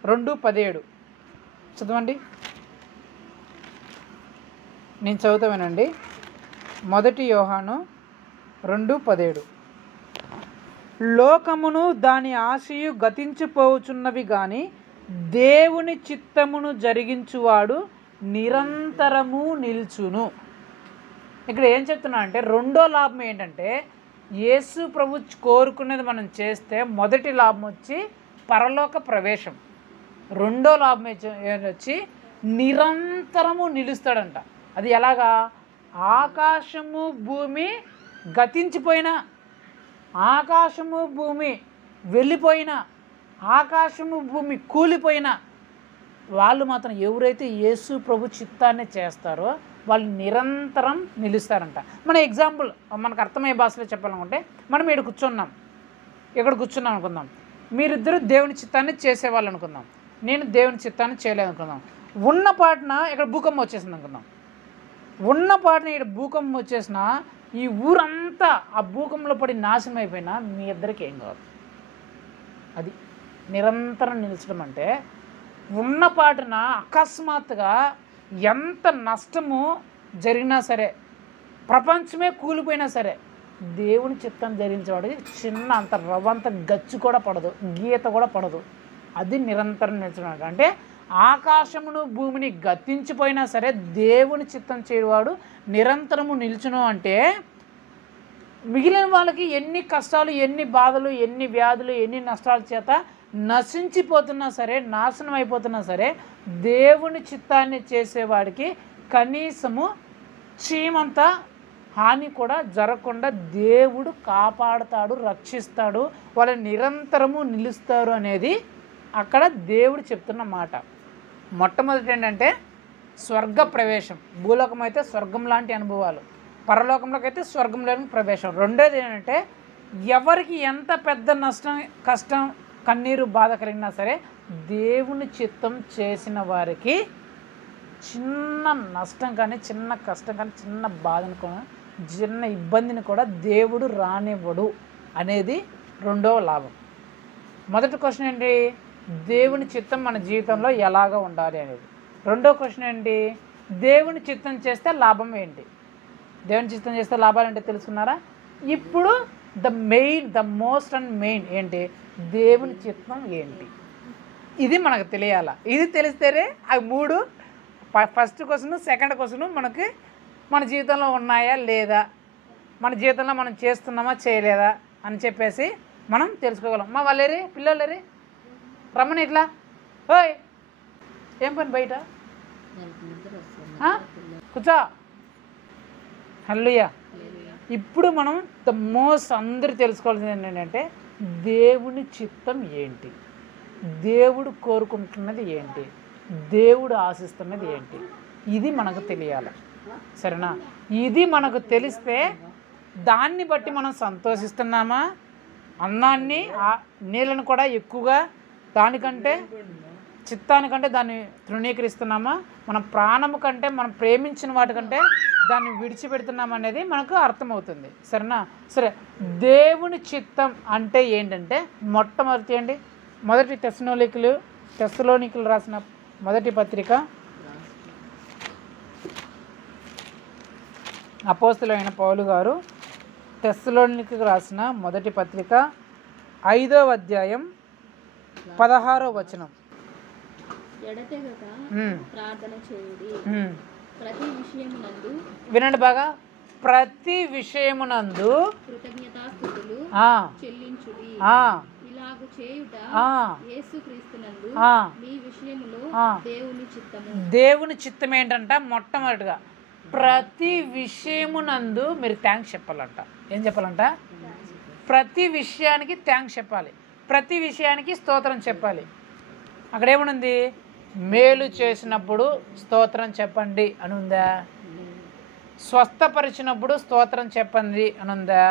2:17 చదవండి. నేను చదువుతామేనండి. 1 యోహాను 2:17 లోకమును దాని ఆశయు గతించిపోవుచున్నవి కానీ దేవుని చిత్తమును జరిగించువాడు నిరంతరము నిల్చును. ఇక్కడ ఏం చెప్తున్నా అంటే రెండో లాభం ఏంటంటే యేసు ప్రభు కోరుకునేది మనం చేస్తే మొదటి లాభం వచ్చి పరలోక ప్రవేశం, రెండో లాభం వచ్చి నిరంతరము నిలుస్తాడంట. అది ఎలాగా? ఆకాశము భూమి గతించిపోయినా, ఆకాశము భూమి వెళ్ళిపోయినా, ఆకాశము భూమి కూలిపోయినా వాళ్ళు మాత్రం ఎవరైతే యేసు ప్రభు చిత్తాన్ని చేస్తారో వాళ్ళు నిరంతరం నిలుస్తారంట. మన ఎగ్జాంపుల్ మనకు అర్థమయ్యే భాషలో చెప్పాలనుకుంటే మనం ఇక్కడ కూర్చున్నాం అనుకుందాం. మీరిద్దరూ దేవుని చిత్తాన్ని చేసేవాళ్ళు అనుకుందాం, నేను దేవుని చిత్తాన్ని చేయలేదు అనుకుందాం. ఉన్న పాటున ఇక్కడ భూకంపం వచ్చేసింది అనుకుందాం. ఉన్న పాటున ఇక్కడ భూకంపం వచ్చేసినా ఈ ఊరంతా ఆ భూకంపంలో పడి నాశనం అయిపోయినా మీ ఇద్దరికి ఏం కాదు. అది నిరంతరం నిలిచడం అంటే ఉన్న పాటున అకస్మాత్తుగా ఎంత నష్టము జరిగినా సరే, ప్రపంచమే కూలిపోయినా సరే దేవుని చిత్తం ధరించేవాడికి చిన్న అంత రవ్వంత గచ్చు కూడా పడదు, గీత కూడా పడదు. అది నిరంతరం నిలిచడం అంటే ఆకాశమును భూమిని గతించిపోయినా సరే దేవుని చిత్తం చేయవాడు నిరంతరము నిల్చును. అంటే మిగిలిన వాళ్ళకి ఎన్ని కష్టాలు, ఎన్ని బాధలు, ఎన్ని వ్యాధులు, ఎన్ని నష్టాల చేత నశించిపోతున్నా సరే, నాశనం అయిపోతున్నా సరే దేవుని చిత్తాన్ని చేసేవాడికి కనీసము చీమంత హాని కూడా జరగకుండా దేవుడు కాపాడుతాడు, రక్షిస్తాడు, వాళ్ళు నిరంతరము నిలుస్తారు అనేది అక్కడ దేవుడు చెప్తున్న మాట. మొట్టమొదటి ఏంటంటే స్వర్గ ప్రవేశం. భూలోకం అయితే స్వర్గం లాంటి అనుభవాలు, పరలోకంలోకి అయితే స్వర్గంలోని ప్రవేశం. రెండోది ఏంటంటే ఎవరికి ఎంత పెద్ద నష్టం, కష్టం, కన్నీరు, బాధ కలిగినా సరే దేవుని చిత్తం చేసిన వారికి చిన్న నష్టం కానీ, చిన్న కష్టం కానీ, చిన్న బాధను కూడా, చిన్న ఇబ్బందిని కూడా దేవుడు రానివ్వడు అనేది రెండవ లాభం. మొదటి క్వశ్చన్ ఏంటి? దేవుని చిత్తం మన జీవితంలో ఎలాగ ఉండాలి అనేది. రెండో క్వశ్చన్ ఏంటి? దేవుని చిత్తం చేస్తే లాభం ఏంటి? దేవుని చిత్తం చేస్తే లాభాలు ఏంటి తెలుసుకున్నారా? ఇప్పుడు ద మోస్ట్ అండ్ మెయిన్ ఏంటి? దేవుని చిత్తం ఏంటి? ఇది మనకు తెలియాలా. ఇది తెలిస్తేనే అవి మూడు, ఫస్ట్ క్వశ్చన్, సెకండ్ క్వశ్చన్ మనకి మన జీవితంలో ఉన్నాయా లేదా, మన జీవితంలో మనం చేస్తున్నామా చేయలేదా అని చెప్పేసి మనం తెలుసుకోగలం. మా వాళ్ళేరి పిల్లలేరి రమ్మని ఇట్లా, ఓయ్ ఏం పని బయట కూర్చో. హల్లెలూయా. ఇప్పుడు మనం ద మోస్ట్ అందరూ తెలుసుకోవాల్సింది ఏంటంటే దేవుని చిత్తం ఏంటి, దేవుడు కోరుకుంటున్నది ఏంటి, దేవుడు ఆశిస్తున్నది ఏంటి, ఇది మనకు తెలియాలి. సరేనా? ఇది మనకు తెలిస్తే దాన్ని బట్టి మనం సంతోషిస్తున్నామా, అన్నాన్ని నీళ్ళను కూడా ఎక్కువగా దానికంటే చిత్తానికంటే దాన్ని తృణీకరిస్తున్నామా, మన ప్రాణము కంటే మనం ప్రేమించిన వాటికంటే దాన్ని విడిచిపెడుతున్నాం అనేది మనకు అర్థమవుతుంది. సరేనా? సరే, దేవుని చిత్తం అంటే ఏంటంటే మొట్టమొదటి ఏంటి? మొదటి తెస్సలోనికలు రాసిన మొదటి పత్రిక, అపోస్తలుడైన పౌలు గారు తెస్సలోనికలకు రాసిన మొదటి పత్రిక 5వ అధ్యాయం 16వ వచనం. ఎడతెగక ప్రార్థన చేయుడి, ప్రతి విషయమునందు, వినండి బాగా, ప్రతి విషయమునందు కృతజ్ఞతాస్తుతులు చెల్లించుడి, ఇలాగు చేయుట యేసుక్రీస్తునందు మీ విషయములో దేవుని చిత్తము. దేవుని చిత్తం ఏంటంట? మొట్టమొదటిగా ప్రతి విషయమునందు మీరు థ్యాంక్స్ చెప్పాలంట. ఏం చెప్పాలంట? ప్రతి విషయానికి థ్యాంక్స్ చెప్పాలి, ప్రతి విషయానికి స్తోత్రం చెప్పాలి. అక్కడ ఏమనుంది? మేలు చేసినప్పుడు స్తోత్రం చెప్పండి అని ఉందా? స్వస్థపరిచినప్పుడు స్తోత్రం చెప్పండి అని ఉందా?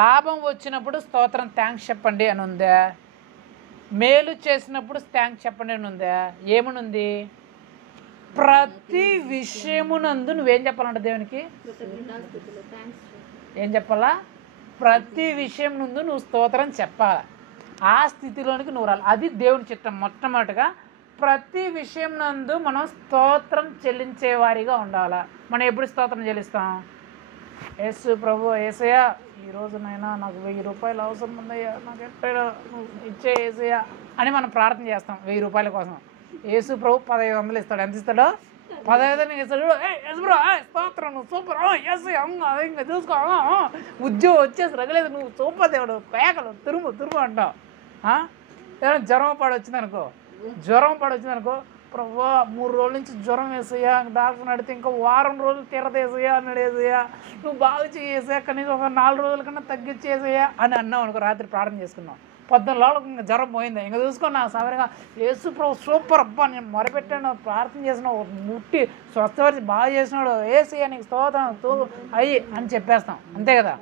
లాభం వచ్చినప్పుడు స్తోత్రం థ్యాంక్స్ చెప్పండి అని ఉందా? మేలు చేసినప్పుడు థ్యాంక్స్ చెప్పండి అని ఉందా? ఏమనుంది? ప్రతి విషయమునందు నువ్వేం చెప్పాలంట దేవునికి? ఏం చెప్పాలా? ప్రతి విషయం ముందు నువ్వు స్తోత్రం చెప్పాలి. ఆ స్థితిలోనికి నువ్వు రాలి. అది దేవుని చిత్తం. మొట్టమొదటిగా ప్రతి విషయం నందు మనం స్తోత్రం చెల్లించేవారిగా ఉండాలా. మనం ఎప్పుడు స్తోత్రం చెల్లిస్తాం? యేసు ప్రభు యేసయ్యా ఈ రోజునైనా నాకు 1000 రూపాయలు అవసరం ఉందయ్యా, నాకు ఎట్టయినా నువ్వు ఇచ్చే యేసయ్యా అని మనం ప్రార్థన చేస్తాం 1000 రూపాయల కోసం. యేసు ప్రభు 1500 ఇస్తాడు. ఎంత ఇస్తాడో 1500 ఇస్తాడు. యేసు బ్రో స్తోత్రం, నువ్వు సూపర్, యేసయ్యా ఇంకా చూసుకో, ఉద్యోగం వచ్చేసి రగలేదు, నువ్వు సూపర్ దేవుడు, పేకలు తురుము అంటావు. ఏదైనా జ్వరం పడొచ్చిందనుకో ప్రభు 3 రోజుల నుంచి జ్వరం వేసయ్యా, డాక్టర్ అడిగితే ఇంకా వారం రోజులు తీరదేసయ్యా అన్నాడు. వేసయ్యా నువ్వు బాగా చేసేసా, కనీసం ఒక 4 రోజుల కన్నా తగ్గించేసయ్యా అని అన్నావు అనుకో. రాత్రి ప్రార్థన చేసుకున్నాం, పొద్దున్న లోపల ఇంకా జ్వరం పోయింది, ఇంకా చూసుకున్నా సవరిగా యేసు ప్రభు సూపర్ అబ్బా, నేను మొరపెట్టాను, ప్రార్థన చేసిన ముట్టి స్వస్థపరిచి బాగా చేసినాడు, ఏసయ్యా నీకు స్తోత్రం అయ్యి అని చెప్పేస్తాం. అంతే కదా.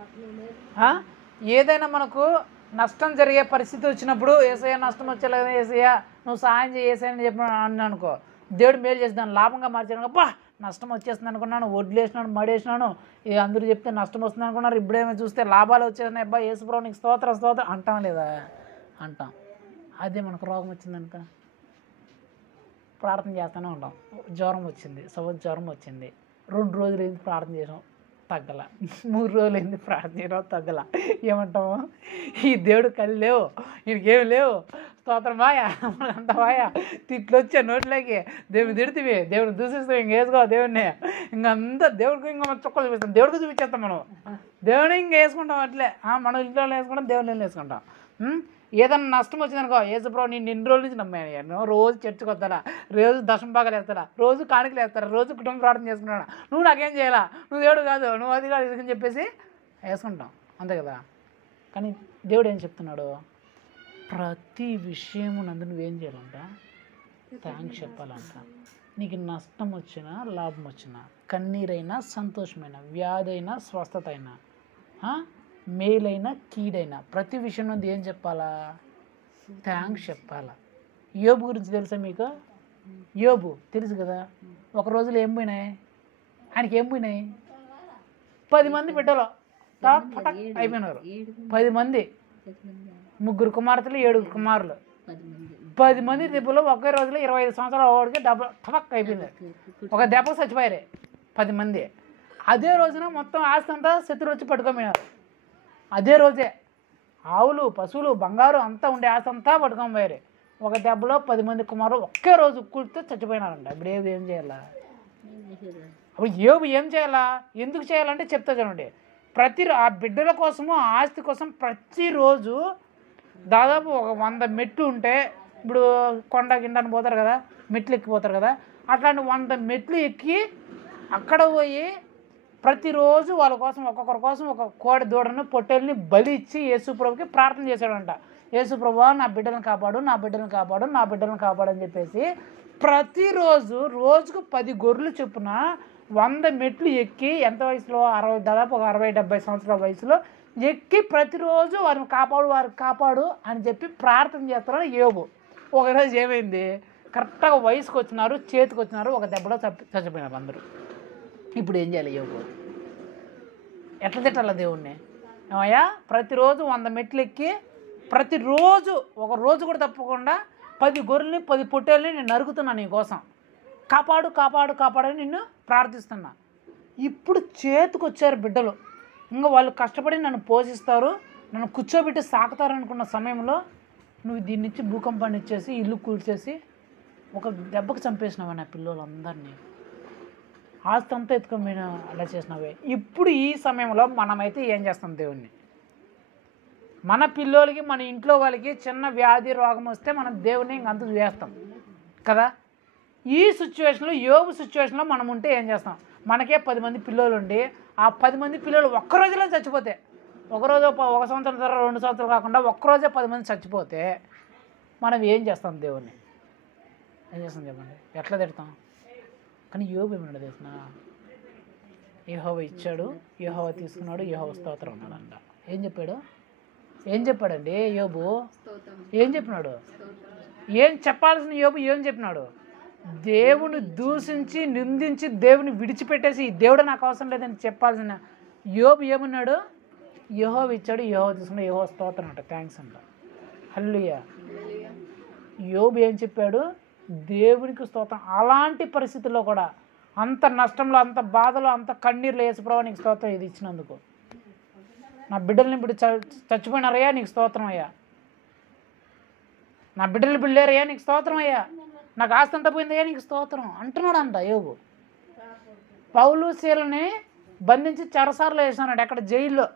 ఏదైనా మనకు నష్టం జరిగే పరిస్థితి వచ్చినప్పుడు ఏసయ్యా నష్టం వచ్చేలాగా ఏసయ్యా నువ్వు సాయం చేసేయని చెప్పి అన్నా అనుకో, దేవుడు మేలు చేసి దాన్ని లాభంగా మార్చాను. అబ్బా నష్టం వచ్చేస్తుంది అనుకున్నాను, వడ్లేసినాను, మడేసినాను, ఇది అందరూ చెప్తే నష్టం వస్తుంది అనుకున్నారు, ఇప్పుడేమో చూస్తే లాభాలు వచ్చేస్తున్నాయి, అబ్బా యేసు ప్రభు నీకు స్తోత్రం అంటాం లేదా? అంటాం. అదే మనకు రోగం వచ్చిందనుక ప్రార్థన చేస్తూనే ఉంటాం. జ్వరం వచ్చింది, జ్వరం వచ్చింది, 2 రోజులు అయింది ప్రార్థన చేసాం, తగ్గల. 3 రోజులు అయింది ప్రార్థన చేయడం, తగ్గల. ఏమంటాము? ఈ దేవుడు కళ్ళు లేవు, వీడికేమి లేవు, స్తోత్రం బాయా అంత బాయా, తిట్లు వచ్చే నోట్లోకి, దేవుని తిడితే దేవుని దూషిస్తాం, ఇంక వేసుకో దేవుడిని, ఇంకంతా దేవుడికి ఇంకా మనం చుక్కలు చూపిస్తాం, దేవుడికి చూపించేస్తాం మనం, దేవుని ఇంకా వేసుకుంటాం అట్లే. మనం ఇంట్లో వేసుకుంటాం, దేవుని వేసుకుంటాం. ఏదన్నా నష్టం వచ్చిందనుకో, యేసు ప్రభు నేను 2 రోజుల నుంచి నమ్మాను, రోజు చర్చికి వస్తాడా, రోజు దశమ భాగాలు వేస్తాడా, రోజు కాணிకలు వేస్తాడా, రోజు కుటుంబ ప్రార్థన చేసుకున్నాడా, నువ్వు నాకేం చేయాలా, నువ్వు దేవుడు కాదు, నువ్వు అది కాదు, ఇది అని చెప్పేసి వేసుకుంటాం. అంతే కదా. కానీ దేవుడు ఏం చెప్తున్నాడు? ప్రతి విషయము నందు నువ్వేం చేయాలంట? థ్యాంక్స్ చెప్పాలంట. నీకు నష్టం వచ్చినా లాభం వచ్చినా, కన్నీరైనా సంతోషమైనా, వ్యాధి అయినా స్వస్థత అయినా, మేలైనా కీడైనా, ప్రతి విషయం నుండి ఏం చెప్పాలా? థ్యాంక్స్ చెప్పాలా. యోబు గురించి తెలుసా మీకు? యోబు తెలుసు కదా. ఒక రోజులో ఏం పోయినాయి ఆయనకి? ఏం పోయినాయి? 10 మంది బిడ్డలు పటక్ అయిపోయినారు. 10 మంది, 3 కుమార్తెలు, 7 కుమారులు, 10 మంది దెబ్బలు ఒకే రోజులో 25 సంవత్సరాల వాడికి టపక్ అయిపోయింది. ఒక దెబ్బకు చచ్చిపోయారు 10 మంది. అదే రోజున మొత్తం ఆస్తి అంతా శత్రువు వచ్చి పట్టుకోపోయినారు. అదే రోజే ఆవులు, పశువులు, బంగారు అంతా ఉండే ఆస్తి అంతా పట్టుకొని పోయారు. ఒక దెబ్బలో 10 మంది కుమారులు ఒకే రోజు కూలితే చచ్చిపోయినారంట. ఇప్పుడు ఏం చేయాలా? అప్పుడు యోబు ఏం చేయాలా? ఎందుకు చేయాలంటే చెప్తా చూడండి. ఆ బిడ్డల కోసము, ఆ ఆస్తి కోసం ప్రతిరోజు దాదాపు ఒక 100 మెట్లు ఉంటే, ఇప్పుడు కొండ గిండని పోతారు కదా, మెట్లు ఎక్కిపోతారు కదా, అట్లాంటి 100 మెట్లు ఎక్కి అక్కడ పోయి ప్రతిరోజు వాళ్ళ కోసం, ఒక్కొక్కరి కోసం ఒక కోడి దూడను, పొట్టేల్ని బలి ఇచ్చి యేసు ప్రభుకి ప్రార్థన చేశాడంట. యేసు ప్రభువా నా బిడ్డలను కాపాడు, నా బిడ్డలను కాపాడు, నా బిడ్డలను కాపాడు అని చెప్పేసి ప్రతిరోజు రోజుకు 10 గొర్రెలు చొప్పున 100 మెట్లు ఎక్కి, ఎంత వయసులో? దాదాపు ఒక 60-70 సంవత్సరాల వయసులో ఎక్కి ప్రతిరోజు వారిని కాపాడు అని చెప్పి ప్రార్థన చేస్తున్నాడు యోబు. ఒకరోజు ఏమైంది? కరెక్ట్గా వయసుకు వచ్చినారు, చేతికి వచ్చినారు, ఒక దెబ్బలో చచ్చిపోయినారు అందరూ. ఇప్పుడు ఏం చేయాలి యోబు? ఎట్లా తిట్టాల దేవుణ్ణి? ఏమయ్యా ప్రతిరోజు 100 మెట్లు ఎక్కి ప్రతిరోజు, ఒక రోజు కూడా తప్పకుండా 10 గొర్రెల్ని, 10 పొట్టేల్ని నేను నరుకుతున్నా నీ కోసం, కాపాడని నిన్ను ప్రార్థిస్తున్నా. ఇప్పుడు చేతికి వచ్చారు బిడ్డలు, ఇంకా వాళ్ళు కష్టపడి నన్ను పోషిస్తారు, నన్ను కూర్చోబెట్టి సాకుతారు అనుకున్న సమయంలో నువ్వు దీని నుంచి భూకంపాన్ని ఇచ్చేసి, ఇల్లు కూల్చేసి, ఒక దెబ్బకు చంపేసినావా నా పిల్లలందరినీ, ఆస్తి అంతా ఎత్తుకొని అలా చేసినవే. ఇప్పుడు ఈ సమయంలో మనమైతే ఏం చేస్తాం? దేవుణ్ణి, మన పిల్లోలకి, మన ఇంట్లో వాళ్ళకి చిన్న వ్యాధి రోగం వస్తే మనం దేవుణ్ణి ఇంకంత చేస్తాం కదా. ఈ సిచ్యువేషన్లో, యోబు సిచ్యువేషన్లో మనం ఉంటే ఏం చేస్తాం? మనకే 10 మంది పిల్లలు ఉండి, ఆ 10 మంది పిల్లలు ఒక్కరోజులో చచ్చిపోతే, ఒకరోజు 1 సంవత్సరం తర్వాత 2 సంవత్సరాలు కాకుండా ఒక్కరోజే 10 మంది చచ్చిపోతే మనం ఏం చేస్తాం? దేవుణ్ణి ఏం చేస్తాం చెప్పండి? ఎట్లా తిడతాం? కానీ యోబు ఏమన్నాడు తెలిసిన? యెహోవా ఇచ్చాడు, యెహోవా తీసుకున్నాడు, యెహోవా స్తోత్రం అన్నాడంట. ఏం చెప్పాడండి యోబు? ఏం చెప్పినాడు? ఏం చెప్పాల్సిన యోబు ఏం చెప్పినాడు? దేవుని దూషించి, నిందించి, దేవుని విడిచిపెట్టేసి, దేవుడు నాకు అవసరం లేదని చెప్పాల్సిన యోబు ఏమన్నాడు? యెహోవా ఇచ్చాడు, యెహోవా తీసుకున్నాడు, యెహోవా స్తోత్రం అంట, థ్యాంక్స్ అంట, హల్లెలూయా. యోబు ఏం చెప్పాడు? దేవునికి స్తోత్రం. అలాంటి పరిస్థితుల్లో కూడా, అంత నష్టంలో, అంత బాధలో, అంత కన్నీరులో యేసుప్రభు నీకు స్తోత్రం ఇది ఇచ్చినందుకు. నా బిడ్డల్ని ఇప్పుడు చచ్చిపోయినారయ్యా నీకు స్తోత్రం అయ్యా. నా బిడ్డలు బిళ్ళారయ్యా నీకు స్తోత్రం అయ్యా. నాకు ఆస్తి అంతా పోయిందయ్యా నీకు స్తోత్రం అంటున్నాడు అంట యోబు. పౌలు శీలని బంధించి చెరసాలలో వేసినాడు. అక్కడ జైల్లో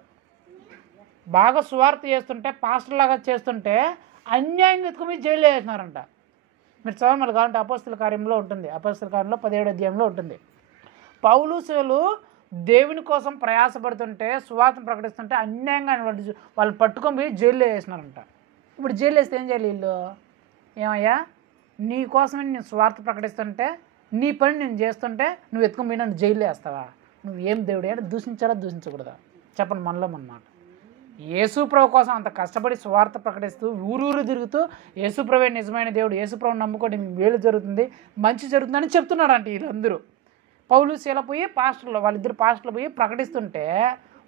బాగా సువార్త చేస్తుంటే, పాస్టర్ లాగా చేస్తుంటే అన్యాయంగా ఎత్తుకుని జైల్లో వేసినారంట. మీరు చదవండి మళ్ళీ కావాలంటే అపోస్తల కార్యంలో ఉంటుంది. అపోస్తల కార్యంలో 17వ అధ్యాయంలో ఉంటుంది. పౌలు శీలు దేవుని కోసం ప్రయాసపడుతుంటే, సువార్తను ప్రకటిస్తుంటే అన్యాయంగా వాళ్ళని పట్టుకొని పోయి జైల్లో వేసినారంట. ఇప్పుడు జైలు వేస్తే ఏం చేయాలి వీళ్ళు? ఏమయ్యా నీ కోసమే నేను స్వార్థ ప్రకటిస్తుంటే, నీ పని నేను చేస్తుంటే నువ్వు ఎత్తుకొని పోయి నన్ను జైల్లో వేస్తావా? నువ్వు ఏం దేవుడు అంటే దూషించారా దూషించకూడదా? చెప్పండి మనలో అన్నమాట. యేసుప్రభు కోసం అంత కష్టపడి స్వార్థ ప్రకటిస్తూ ఊరూరు తిరుగుతూ యేసుప్రభే నిజమైన దేవుడు, యేసుప్రభు నమ్ముకోండి మేలు జరుగుతుంది, మంచి జరుగుతుందని చెప్తున్నాడు అంటే వీళ్ళందరూ. పౌలు శీల పోయి పాస్టర్లు, వాళ్ళిద్దరు పాస్టర్లు పోయి ప్రకటిస్తుంటే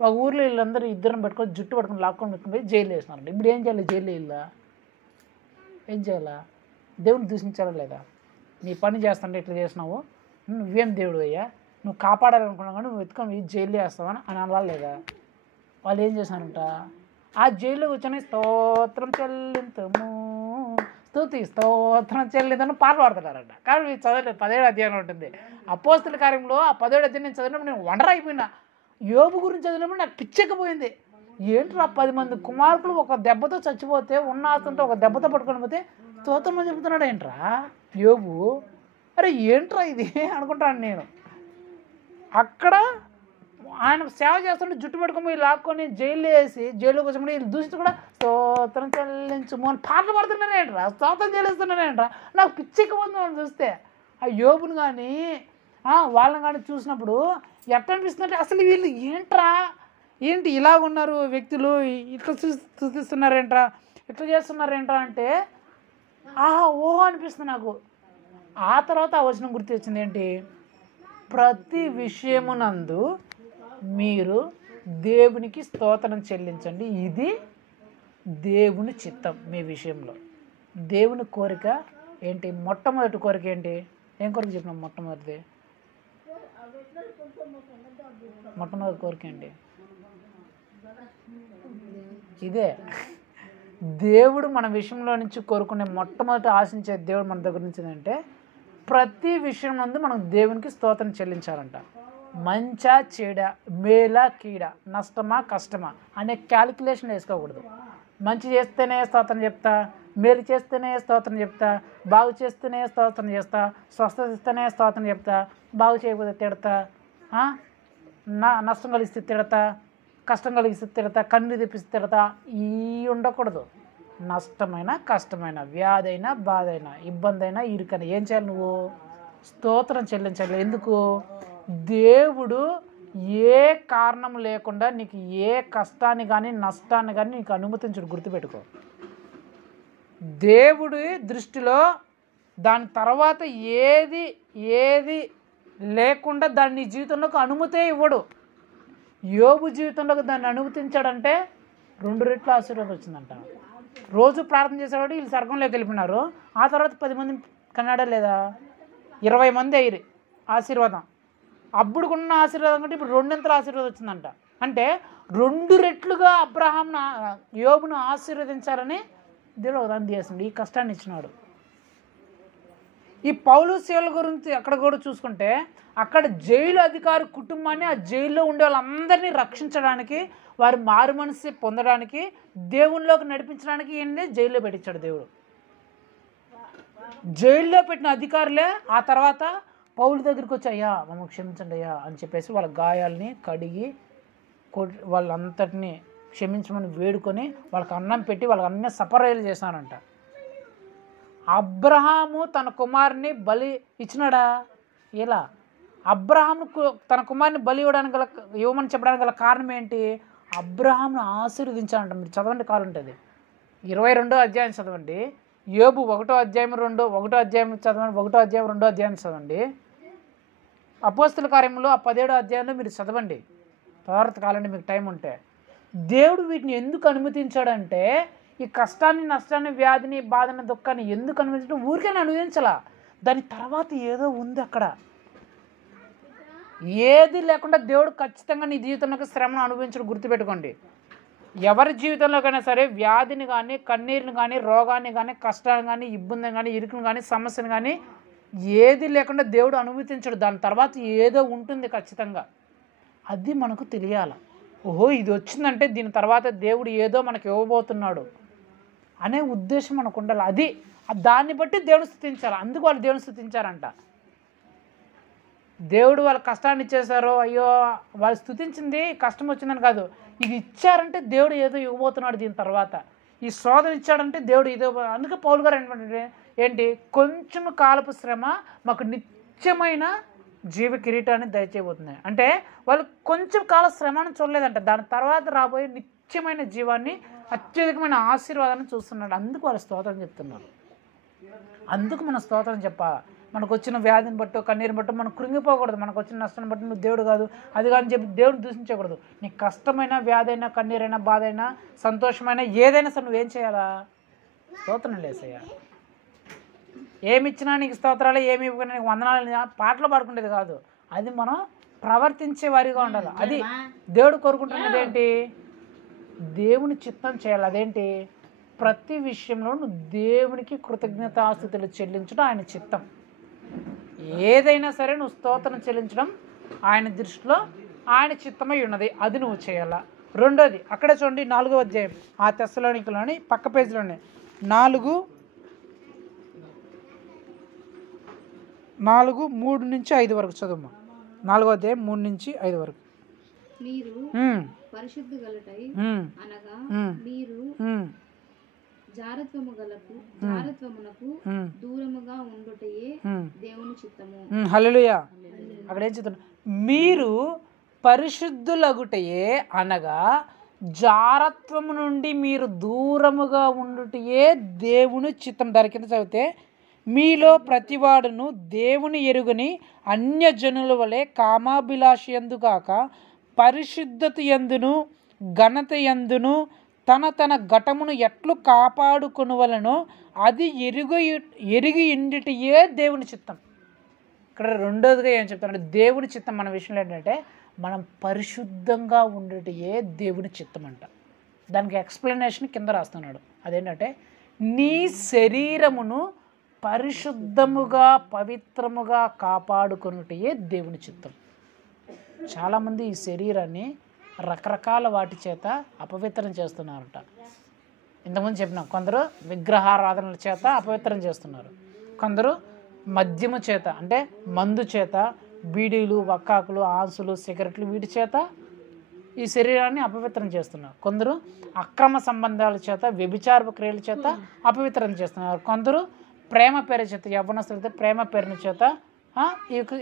ఒక ఊర్లో వీళ్ళందరూ ఇద్దరిని పెట్టుకొని జుట్టు పట్టుకొని లాక్కొని పెట్టుకుని పోయి జైలు వేసినారంట. ఇప్పుడు ఏం చేయాలి? జైలు వీళ్ళ ఏం చేయాలా? దేవుని దూషించాలా లేదా? నీ పని చేస్తుంటే ఇట్లా చేసినావు, నువ్వేం దేవుడు అయ్యా, నువ్వు కాపాడాలనుకున్నావు కానీ నువ్వు ఎత్తుకొని జైలు వేస్తావని అని అనాలా లేదా? వాళ్ళు ఏం చేశారంట, ఆ జైల్లో కూర్చొని స్తోత్రం చెల్లింతము, స్తుతి స్తోత్రం చెల్లిందని పాటలు పాడుతున్నారంట. కానీ చదవలేదు. 17వ అధ్యాయంలో ఉంటుంది. అపోస్తల కార్యంలో ఆ 17వ అధ్యాయం నేను చదివినప్పుడు నేను వండర్ అయిపోయినా. యోబు గురించి చదివినప్పుడు నాకు పిచ్చెక్కిపోయింది. ఏంట్రా 10 మంది కుమార్తెలు ఒక దెబ్బతో చచ్చిపోతే, ఉన్న ఆస్తంతో ఒక దెబ్బతో పట్టుకొని పోతే స్తోత్రం అని చెబుతున్నాడు ఏంట్రా యోబు? అరే ఏంట్రా ఇది అనుకుంటాను నేను. అక్కడ ఆయన సేవ చేస్తుంటే జుట్టు పట్టుకొని పోయి లాక్కొని జైలు వేసి జైల్లో కూర్చొని వీళ్ళు దూషించి కూడా స్తోత్రం చెల్లించుము అని పాటలు పడుతున్నారేంట్రా, స్తోత్రం చెల్లిస్తున్నారేంట్రా. నాకు పిచ్చెక్కిపోతుంది వాళ్ళని చూస్తే. ఆ యోబుని కానీ వాళ్ళని కానీ చూసినప్పుడు ఎట్లా అనిపిస్తుందంటే, అసలు వీళ్ళు ఏంటి ఇలా ఉన్నారు వ్యక్తులు, ఇట్లా చూస్తున్నారేంట్రా, ఇట్లా చేస్తున్నారేంట్రా అంటే ఓహో అనిపిస్తుంది నాకు. ఆ తర్వాత ఆ వచనం గుర్తు వచ్చింది ఏంటి, ప్రతి విషయమునందు మీరు దేవునికి స్తోత్రం చెల్లించండి, ఇది దేవుని చిత్తం మీ విషయంలో. దేవుని కోరిక ఏంటి? మొట్టమొదటి కోరిక ఏంటి? ఏం కోరిక చెప్పినాం? మొట్టమొదటి కోరిక ఏంటి? ఇదే దేవుడు మన విషయంలో నుంచి కోరుకునే మొట్టమొదటి ఆశించే దేవుడు మన దగ్గర నుంచి అంటే, ప్రతి విషయం నందు మనం దేవునికి స్తోత్రం చెల్లించాలంట. మంచా చెడా, మేలా కీడా, నష్టమా కష్టమా అనే క్యాలిక్యులేషన్ వేసుకోకూడదు. మంచి చేస్తేనే స్తోత్రం చెప్తా, మేలు చేస్తేనే స్తోత్రం చెప్తా, బాగు చేస్తేనే స్తోత్రం చేస్తా, స్వస్థత ఇస్తేనే స్తోత్రం చెప్తా, బాగు చేయకపోతే తిడతా, నష్టం కలిగిస్తే తిడతా, కష్టం కలిగిస్తే తిడతా, కన్ను తెప్పిస్తే తిడతా. ఈ ఉండకూడదు. నష్టమైన, కష్టమైన, వ్యాధి అయినా, బాధ అయినా, ఇబ్బంది అయినా, ఇరుకైనా ఏం చేయాలి? నువ్వు స్తోత్రం చెల్లించాలి. ఎందుకు? దేవుడు ఏ కారణం లేకుండా నీకు ఏ కష్టాన్ని కానీ నష్టాన్ని కానీ నీకు అనుమతించడు. గుర్తుపెట్టుకో. దేవుడి దృష్టిలో దాని తర్వాత ఏది లేకుండా దాన్ని నీ జీవితంలోకి అనుమతే ఇవ్వడు. యోబు జీవితంలోకి దాన్ని అనుమతించాడంటే 2 రెట్ల ఆశీర్వాదం వచ్చిందంట. రోజు ప్రార్థన చేసేవాడు వీళ్ళు స్వర్గంలోకి వెళ్ళిపోయినారు. ఆ తర్వాత 10 మంది కన్నాడా లేదా? 20 మంది అయ్యి ఆశీర్వాదం. అప్పుడుకున్న ఆశీర్వాదం కంటే ఇప్పుడు 2 ఆశీర్వాదం వచ్చిందంట. అంటే 2 రెట్లుగా యోబును ఆశీర్వదించాలని దేవుడు ఉదాహరణ చేసిండు. ఈ కష్టాన్ని ఇచ్చినాడు. ఈ పౌలు శీల గురించి అక్కడ కూడా చూసుకుంటే, అక్కడ జైలు అధికారి కుటుంబాన్ని, ఆ జైల్లో ఉండే వాళ్ళందరినీ రక్షించడానికి, వారి మారు మనసు పొందడానికి, దేవునిలోకి నడిపించడానికి ఈయన్ని జైల్లో పెట్టించాడు దేవుడు. జైల్లో పెట్టిన అధికారులే ఆ తర్వాత పౌలు దగ్గరికి వచ్చి, అయ్యా మమ్మల్ని క్షమించండి అయ్యా అని చెప్పేసి వాళ్ళ గాయాలని కడిగి వాళ్ళంతటినీ క్షమించమని వేడుకొని వాళ్ళకి అన్నం పెట్టి వాళ్ళకి అన్నీ సపరేలు చేశానంట. అబ్రహాము తన కుమారుని బలి ఇచ్చినాడా? ఇలా అబ్రహాము తన కుమారుని బలి ఇవ్వమని చెప్పడానికి గల కారణం ఏంటి? అబ్రహామును ఆశీర్వదించాలంట. మీరు చదవండి, కావాలంటుంది 22వ అధ్యాయం చదవండి. యోబు 1వ అధ్యాయం 1వ అధ్యాయం చదవండి, 1వ అధ్యాయం 2వ అధ్యాయం చదవండి. అపోస్తల కార్యంలో ఆ 17వ అధ్యాయంలో మీరు చదవండి తర్వాత కాలండి మీకు టైం ఉంటే. దేవుడు వీటిని ఎందుకు అనుమతించాడంటే, ఈ కష్టాన్ని, నష్టాన్ని, వ్యాధిని, బాధని, దుఃఖాన్ని ఎందుకు అనుమతించడం? ఊరికే అనుభవించాలా, దాని తర్వాత ఏదో ఉంది అక్కడ. ఏది లేకుండా దేవుడు ఖచ్చితంగా నీ జీవితంలోకి శ్రమను అనుభవించడం గుర్తుపెట్టుకోండి. ఎవరి జీవితంలోకైనా సరే వ్యాధిని కానీ, కన్నీరుని కానీ, రోగాన్ని కానీ, కష్టాన్ని కానీ, ఇబ్బందిని కానీ, ఇరుకుని కానీ, సమస్యను కానీ ఏది లేకుండా దేవుడు అనుమతించడు. దాని తర్వాత ఏదో ఉంటుంది ఖచ్చితంగా. అది మనకు తెలియాలి. ఓహో, ఇది వచ్చిందంటే దీని తర్వాత దేవుడు ఏదో మనకు ఇవ్వబోతున్నాడు అనే ఉద్దేశం మనకు ఉండాలి. అది దాన్ని బట్టి దేవుడు స్తుతించాలి. అందుకు వాళ్ళు దేవుని స్తుతించారంట. దేవుడు వాళ్ళ కష్టాన్ని ఇచ్చేశారు, అయ్యో వాళ్ళు స్తుతించింది కష్టం వచ్చిందని కాదు, ఇది ఇచ్చారంటే దేవుడు ఏదో ఇవ్వబోతున్నాడు దీని తర్వాత. ఈ శోధన ఇచ్చాడంటే దేవుడు ఏదో. అందుకే పౌలు గారు ఏంటి, కొంచెం కాలపు శ్రమ మాకు నిత్యమైన జీవ కిరీటాన్ని దయచేయబోతున్నాయి. అంటే వాళ్ళు కొంచెం కాల శ్రమను చూడలేదంట, దాని తర్వాత రాబోయే నిత్యమైన జీవాన్ని, అత్యధికమైన ఆశీర్వాదాన్ని చూస్తున్నాడు. అందుకు వాళ్ళు స్తోత్రం చెప్తున్నారు. అందుకు మనం స్తోత్రం చెప్పాలి. మనకు వచ్చిన వ్యాధిని బట్టో కన్నీరుని బట్టో మనం కృంగిపోకూడదు. మనకు వచ్చిన నష్టాన్ని బట్టి నువ్వు దేవుడు కాదు అది కాదని చెప్పి దేవుడు దూషించకూడదు. నీకు కష్టమైన, వ్యాధైనా, కన్నీరైనా, బాధ అయినా, సంతోషమైన ఏదైనా సరే నువ్వేం చేయాలా? స్తోత్రం లేసయ్యా. ఏమి ఇచ్చినా నీకు స్తోత్రాలు, ఏమి ఇవ్వకుండా నీకు వందనాలు పాటలు పాడుకునేది కాదు. అది మనం ప్రవర్తించే వారిగా ఉండాలి. అది దేవుడు కోరుకుంటున్నది ఏంటి? దేవుని చిత్తం చేయాలి. అదేంటి? ప్రతి విషయంలో నువ్వు దేవునికి కృతజ్ఞతాస్తుతులు చెల్లించడం ఆయన చిత్తం. ఏదైనా సరే నువ్వు స్తోత్రం చెల్లించడం ఆయన దృష్టిలో ఆయన చిత్తమై ఉన్నది. అది నువ్వు చేయాలా. రెండోది అక్కడే చూడండి, 4వ అధ్యాయం ఆ తెస్సలోనికలోని పక్క పేజీలోనే 4:3 నుంచి 5 వరకు చదువు. 4వ అధ్యాయం 3 నుంచి 5 వరకు. మీరు పరిశుద్ధ గలటై అనగా మీరు జారత్వమునకు దూరముగా ఉండుటయే దేవుని చిత్తము. హల్లెలూయా. అక్కడ ఏం చెప్తున్నా? మీరు పరిశుద్ధులగుటయే అనగా జారత్వము నుండి మీరు దూరముగా ఉండుటయే దేవుని చిత్తం. దాని కింద చదివితే, మీలో ప్రతివాడును దేవుని ఎరుగని అన్యజనుల వలె కామాభిలాష యందుగాక పరిశుద్ధత యందును ఘనత యందును తన ఘటమును ఎట్లు కాపాడుకొనువలనో అది ఎరిగి ఉండుటయే దేవుని చిత్తం. ఇక్కడ రెండోదిగా ఏం చెప్తానంటే, దేవుని చిత్తం మన విషయంలో ఏంటంటే మనం పరిశుద్ధంగా ఉండుటయే దేవుని చిత్తం అంట. దానికి ఎక్స్ప్లెనేషన్ కింద రాస్తున్నాడు. అదేంటంటే, నీ శరీరమును పరిశుద్ధముగా పవిత్రముగా కాపాడుకొనుటయే దేవుని చిత్తం. చాలామంది ఈ శరీరాన్ని రకరకాల వాటి చేత అపవిత్రం చేస్తున్నారట. ఇంతకుముందు చెప్పినాం, కొందరు విగ్రహారాధనల చేత అపవిత్రం చేస్తున్నారు, కొందరు మద్యము చేత అంటే మందు చేత, బీడీలు, వక్కాకులు, ఆన్సులు, సిగరెట్లు వీటి చేత ఈ శరీరాన్ని అపవిత్రం చేస్తున్నారు. కొందరు అక్రమ సంబంధాల చేత, వ్యభిచార క్రియల చేత అపవిత్రం చేస్తున్నారు. కొందరు ప్రేమ పేరు చేత, యవ్వనస్తులతో ప్రేమ పేరుని చేత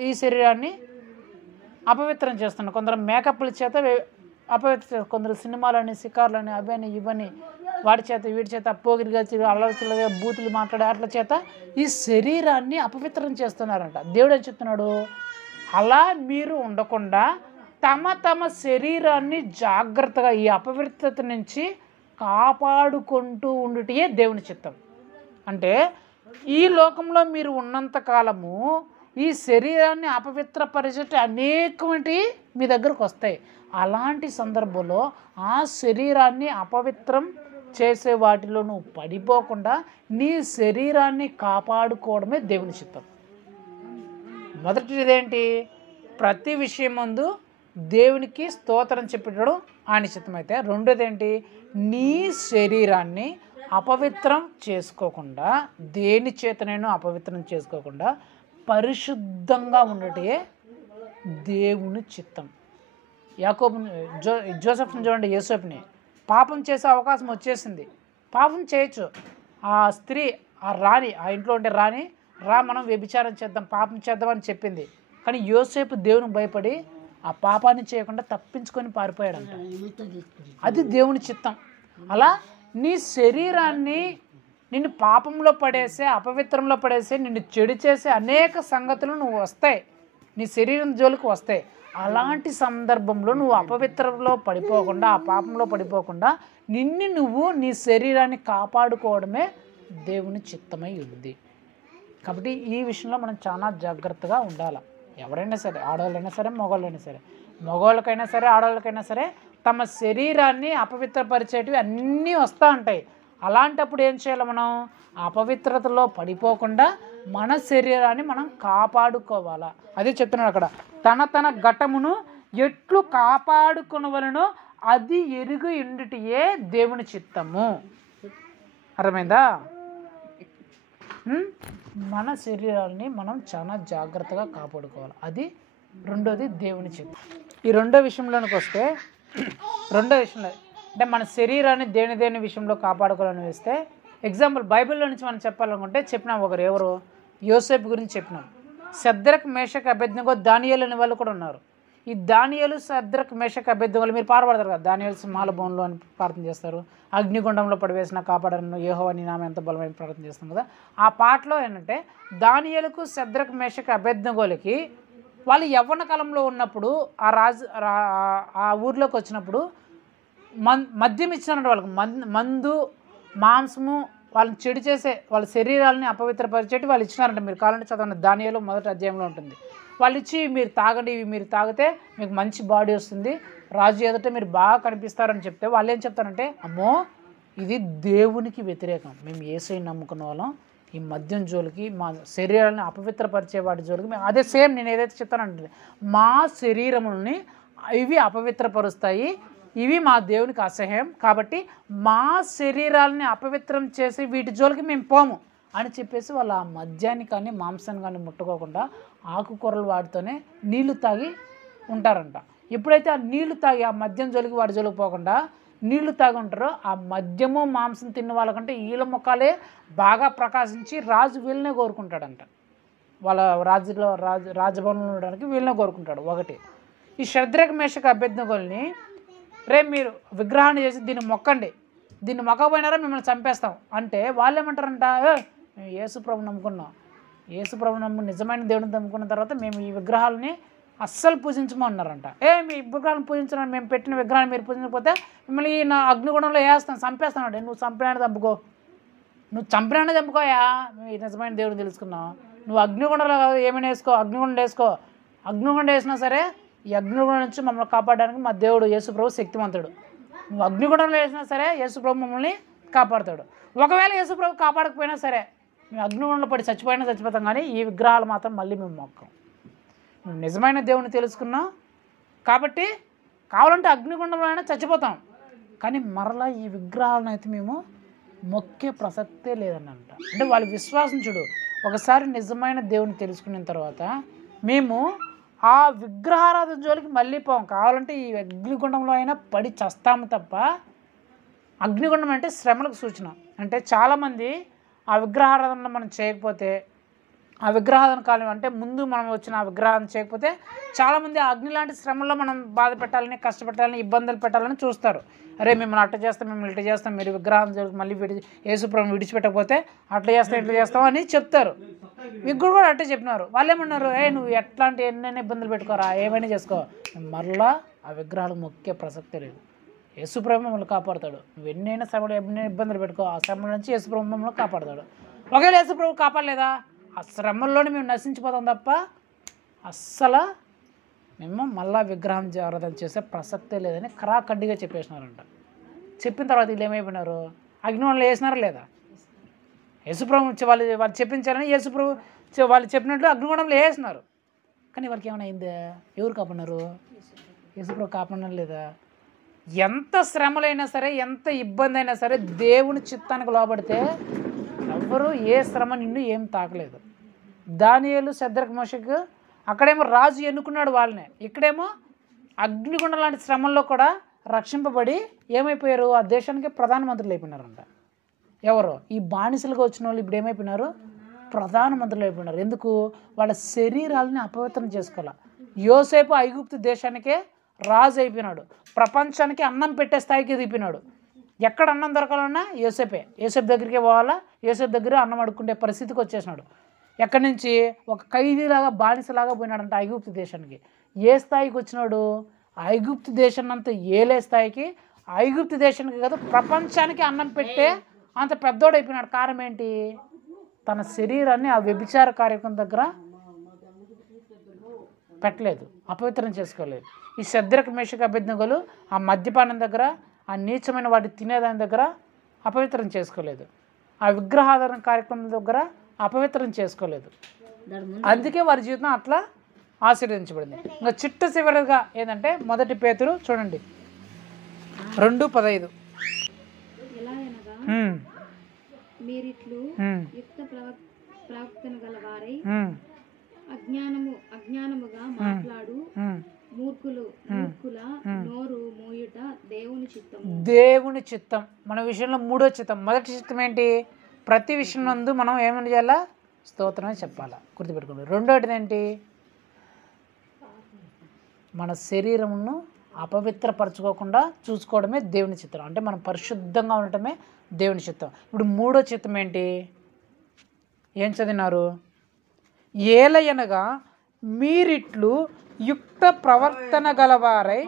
ఈ శరీరాన్ని అపవిత్రం చేస్తున్నారు. కొందరు మేకప్ల చేత అపవిత్రం, కొందరు సినిమాలని, షికార్లని, అవని ఇవని వాటి చేత వీటి చేత పోగిరిగా అల్లరిచిల్లగా బూతులు మాట్లాడే వాటి చేత ఈ శరీరాన్ని అపవిత్రం చేస్తున్నారంట. దేవుడు ఏం చెప్తున్నాడు? అలా మీరు ఉండకుండా తమ శరీరాన్ని జాగ్రత్తగా ఈ అపవిత్రత నుంచి కాపాడుకుంటూ ఉండుటయే దేవుని చిత్తం. అంటే ఈ లోకంలో మీరు ఉన్నంత కాలము ఈ శరీరాన్ని అపవిత్రపరిచేటి అనేకమంటి మీ దగ్గరకు వస్తాయి. అలాంటి సందర్భంలో ఆ శరీరాన్ని అపవిత్రం చేసే వాటిలో నువ్వు పడిపోకుండా నీ శరీరాన్ని కాపాడుకోవడమే దేవుని చిత్తం. మొదటిదేంటి? ప్రతి విషయం ముందు దేవునికి స్తోత్రం చెప్పడం ఆయన చిత్తం అయితే, రెండోది ఏంటి? నీ శరీరాన్ని అపవిత్రం చేసుకోకుండా, దేని చేతనైనా అపవిత్రం చేసుకోకుండా పరిశుద్ధంగా ఉండటే దేవుని చిత్తం. జోసెఫ్ని చూడండి, యోసేపుని పాపం చేసే అవకాశం వచ్చేసింది, పాపం చేయొచ్చు. ఆ స్త్రీ, ఆ రాణి, ఆ ఇంట్లో ఉండే రాణి, మనం వ్యభిచారం చేద్దాం, పాపం చేద్దామని చెప్పింది. కానీ యోసేపు దేవునికి భయపడి ఆ పాపాన్ని చేయకుండా తప్పించుకొని పారిపోయాడంట. అది దేవుని చిత్తం. అలా నీ శరీరాన్ని నిన్ను పాపంలో పడేసే, అపవిత్రంలో పడేసే, నిన్ను చెడు చేసే అనేక సంగతులు నువ్వు వస్తాయి, నీ శరీరం జోలికి వస్తాయి. అలాంటి సందర్భంలో నువ్వు అపవిత్రంలో పడిపోకుండా, ఆ పాపంలో పడిపోకుండా నువ్వు నీ శరీరాన్ని కాపాడుకోవడమే దేవుని చిత్తమై ఉంది. కాబట్టి ఈ విషయంలో మనం చాలా జాగ్రత్తగా ఉండాలి. ఎవరైనా సరే, ఆడవాళ్ళైనా సరే మగవాళ్ళైనా సరే, మగవాళ్ళకైనా సరే ఆడవాళ్ళకైనా సరే తమ శరీరాన్ని అపవిత్రపరిచేటివి అన్నీ వస్తూ ఉంటాయి. అలాంటప్పుడు ఏం చేయాలి? మనం అపవిత్రతలో పడిపోకుండా మన శరీరాన్ని మనం కాపాడుకోవాలా. అదే చెప్తున్నాడు అక్కడ, తన ఘటమును ఎట్లు కాపాడుకొనవలెనో అది ఎరుగు ఉండుటయే దేవుని చిత్తము. అర్థమైందా? మన శరీరాన్ని మనం చాలా జాగ్రత్తగా కాపాడుకోవాలి. అది రెండోది దేవుని చిత్తం. ఈ రెండో విషయంలోనికి వస్తే, రెండో విషయంలో అంటే మన శరీరాన్ని దేని విషయంలో కాపాడుకోవాలని వేస్తే, ఎగ్జాంపుల్ బైబిల్లో నుంచి మనం చెప్పాలనుకుంటే చెప్పినాం. ఒకరు ఎవరు? యోసేపు గురించి చెప్పినాం. శద్రక్ మేషక్ అబేద్నెగో దానియేలు అనే వాళ్ళు కూడా ఉన్నారు. ఈ దానియేలు శద్రక్ మేషక్ అబేద్నెగోలు మీరు పాడబడతారు కదా, దానియేలు సింహాల బోన్లో అని ప్రార్థన చేస్తారు, అగ్నిగుండంలో పడివేసిన కాపాడను యెహోవా నీ నామం ఎంత బలమైన ప్రార్థన చేస్తాం కదా. ఆ పాటలో ఏంటంటే దానియేలుకు శద్రక్ మేషక్ అబేద్నెగోలకి వాళ్ళు యవ్వన కాలంలో ఉన్నప్పుడు ఆ ఊర్లోకి వచ్చినప్పుడు మద్యం ఇచ్చినట్టు వాళ్ళకి మందు మాంసము వాళ్ళని చెడు చేసే వాళ్ళ శరీరాలని అపవిత్రపరిచేటి వాళ్ళు ఇచ్చినారంట. మీరు కావాలంటే చదవండి, దానియేలు 1వ అధ్యాయంలో ఉంటుంది. వాళ్ళు ఇచ్చి మీరు తాగండి, ఇవి మీరు తాగితే మీకు మంచి బాడీ వస్తుంది, రాజు ఎదుట మీరు బాగా కనిపిస్తారని చెప్తే వాళ్ళు ఏం చెప్తారంటే, అమ్మో ఇది దేవునికి వ్యతిరేకం, మేము యేసయ్యని నమ్ముకున్న వాళ్ళం, ఈ మద్యం జోలికి మా శరీరాన్ని అపవిత్రపరిచే వాటి జోలికి మేము అదే సేమ్ నేను ఏదైతే చెప్తానంటే మా శరీరములని ఇవి అపవిత్రపరుస్తాయి, ఇవి మా దేవునికి అసహ్యం, కాబట్టి మా శరీరాలని అపవిత్రం చేసి వీటి జోలికి మేము పోము అని చెప్పేసి వాళ్ళు ఆ మద్యాన్ని కానీ మాంసాన్ని కానీ ముట్టుకోకుండా ఆకుకూరలు వాటితోనే నీళ్లు తాగి ఉంటారంట. ఎప్పుడైతే ఆ నీళ్లు తాగి ఆ మద్యం జోలికి వాటి జోలికి పోకుండా నీళ్లు తాగి ఉంటారో ఆ మద్యము మాంసం తిన్న వాళ్ళకంటే వీళ్ళ ముఖాలే బాగా ప్రకాశించి రాజు వీళ్ళనే కోరుకుంటాడంట. వాళ్ళ రాజభవనంలో ఉండడానికి వీళ్ళనే కోరుకుంటాడు. ఒకటి ఈ శద్రక్ మేషక్ అబేద్నెగోల్ని రేపు మీరు విగ్రహాన్ని చేసి దీన్ని మొక్కండి, దీన్ని మొక్కకపోయినారా మిమ్మల్ని చంపేస్తాం అంటే వాళ్ళు ఏమంటారంట, మేము యేసుప్రభు నమ్ముకున్నాం, యేసుప్రభు నిజమైన దేవుడిని నమ్ముకున్న తర్వాత మేము ఈ విగ్రహాలని అస్సలు పూజించమన్నారంట. మీ విగ్రహాలను పూజించడం, మేము పెట్టిన విగ్రహాన్ని మీరు పూజించకపోతే మిమ్మల్ని నా అగ్నిగుణంలో వేస్తాను, చంపేస్తాను అంటే నువ్వు చంపినాడు చంపుకో, నువ్వు చంపినాడే చంపుకోయా, ఈ నిజమైన దేవుడిని తెలుసుకున్నావు, నువ్వు అగ్నిగుండంలో కాదు ఏమైనా వేసుకో, అగ్నిగుండం వేసుకో, అగ్నిగుండం వేసినా సరే ఈ అగ్నిగుండం నుంచి మమ్మల్ని కాపాడడానికి మా దేవుడు యేసుప్రభు శక్తివంతుడు, నువ్వు అగ్నిగుండంలో వేసినా సరే యేసుప్రభు మమ్మల్ని కాపాడుతాడు. ఒకవేళ యేసుప్రభు కాపాడకపోయినా సరే మేము అగ్నిగుండంలో పడి చచ్చిపోతాం, కానీ ఈ విగ్రహాలు మాత్రం మళ్ళీ మేము మొక్కం. నువ్వు నిజమైన దేవుని తెలుసుకున్నావు కాబట్టి కావాలంటే అగ్నిగుండంలో అయినా చచ్చిపోతాం, కానీ మరలా ఈ విగ్రహాలను అయితే మేము మొక్కే ప్రసక్తే లేదన్నంట. అంటే వాళ్ళ విశ్వాసం చూడు, ఒకసారి నిజమైన దేవుని తెలుసుకున్న తర్వాత మేము ఆ విగ్రహారాధన జోలికి మళ్ళీ పోం, కావాలంటే ఈ అగ్నిగుండంలో అయినా పడి చస్తాము తప్ప. అగ్నిగుండం అంటే శ్రమలకు సూచన. అంటే చాలామంది ఆ విగ్రహారాధన మనం చేయకపోతే, ఆ విగ్రహారాధన కాలం అంటే ముందు మనం వచ్చిన ఆ విగ్రహాన్ని చేయకపోతే చాలామంది ఆ అగ్ని లాంటి శ్రమల్లో మనం బాధ పెట్టాలని, కష్టపెట్టాలని, ఇబ్బందులు పెట్టాలని చూస్తారు. అరే మిమ్మల్ని అట్ట చేస్తాం, మిమ్మల్ని ఇట్లా చేస్తాం, మీరు విగ్రహం మళ్ళీ యేసుప్రభుని విడిచిపెట్టకపోతే అట్లా చేస్తాం ఇట్లా చేస్తాం అని చెప్తారు. విగ్గుడు కూడా అట్టే చెప్పినారు. వాళ్ళు ఏమన్నారు, నువ్వు ఎట్లాంటి ఎన్నైనా ఇబ్బందులు పెట్టుకోరా, ఏమైనా చేసుకో, మరలా ఆ విగ్రహాలకు ముఖ్య ప్రసక్తే లేదు. యేసుప్రభు మమ్మల్ని కాపాడుతాడు, నువ్వు ఎన్నైనా శ్రమలు ఎన్నైనా ఇబ్బందులు పెట్టుకో, ఆ శ్రమల నుంచి యేసుప్రభు మమ్మల్ని కాపాడుతాడు. ఒకవేళ యేసుప్రభు కాపాడలేదా ఆ శ్రమల్లోనే మేము నశించిపోతాం తప్ప అస్సలు మేము మళ్ళా విగ్రహం ఆరాధన చేసే ప్రసక్తే లేదని ఖరాఖండిగా చెప్పేసినారంట. చెప్పిన తర్వాత వీళ్ళు ఏమైపోయినారు, అగ్నిగుండంలో వేసినారా లేదా? యేసుప్రభు వాళ్ళు చెప్పించారని యేసుప్రభు వాళ్ళు చెప్పినట్లు అగ్నిగుండంలో వేసినారు, కానీ వాళ్ళకి ఏమైనా అయిందా? ఎవరు కాపాడినారు? యేసుప్రభు కాపాడడం లేదా? ఎంత శ్రమలైనా సరే, ఎంత ఇబ్బంది అయినా సరే దేవుని చిత్తానికి లోబడితే ఎవ్వరూ ఏ శ్రమ నిన్ను ఏం తాకలేదు. దానియేలు శద్రక్ మేషక్ అక్కడేమో రాజు ఎన్నుకున్నాడు వాళ్ళని, ఇక్కడేమో అగ్నిగుండం లాంటి శ్రమల్లో కూడా రక్షింపబడి ఏమైపోయారు, ఆ దేశానికి ప్రధానమంత్రులు అయిపోయినారంట. ఎవరు? ఈ బానిసలుగా వచ్చిన వాళ్ళు ఇప్పుడు ఏమైపోయినారు, ప్రధానమంత్రులు అయిపోయినారు. ఎందుకు? వాళ్ళ శరీరాలని అపవిత్రం చేసుకోవాలి. యోసేపు ఐగుప్తు దేశానికే రాజు అయిపోయినాడు, ప్రపంచానికి అన్నం పెట్టే స్థాయికి ఎదిగిపోయినాడు. ఎక్కడ అన్నం దొరకాలన్నా యోసేపు దగ్గరికే పోవాలా, యోసేపు దగ్గర అన్నం అడుక్కుంటే పరిస్థితికి వచ్చేసినాడు. ఎక్కడి నుంచి? ఒక ఖైదీలాగా బానిసలాగా పోయినాడంట ఐగుప్తు దేశానికి. ఏ స్థాయికి వచ్చినాడు? ఐగుప్తు దేశాన్ని అంతా ఏలే స్థాయికి, ఐగుప్తు దేశానికి కాదు ప్రపంచానికి అన్నం పెట్టే అంత పెద్దోడైపోయినాడు. కారణం ఏంటి? తన శరీరాన్ని ఆ వ్యభిచార కార్యక్రమం దగ్గర పెట్టలేదు, అపవిత్రం చేసుకోలేదు. ఈ శద్రక మేషక అబేద్నెగోలు ఆ మద్యపానం దగ్గర, ఆ నీచమైన వాటి తినేదాని దగ్గర అపవిత్రం చేసుకోలేదు, ఆ విగ్రహాధారణ కార్యక్రమం దగ్గర అపవిత్రం చేసుకోలేదు. అందుకే వారి జీవితం అట్లా ఆశీర్వదించబడింది. ఇంకా చివరిగా ఏంటంటే 1 పేతురు చూడండి 2:15. ఎలా అనగా మీరిట్లు యుక్త ప్రవక్తన గల వారై అజ్ఞానముగా మాట్లాడు మూర్ఖుల నోరు మోయుట దేవుని చిత్తం. మన విషయంలో 3వ చిత్తం. మొదటి చిత్తం ఏంటి? ప్రతి విషయం నందు మనం ఏమని చేయాలా? స్తోత్రమే చెప్పాలా, గుర్తుపెట్టుకోండి. రెండోటిది ఏంటి? మన శరీరమును అపవిత్రపరచుకోకుండా చూసుకోవడమే దేవుని చిత్తం. అంటే మనం పరిశుద్ధంగా ఉండటమే దేవుని చిత్తం. ఇప్పుడు 3వ చిత్తం ఏంటి? ఏం చదివినారు? ఏలయనగా మీరిట్లు యుక్త ప్రవర్తన గలవారై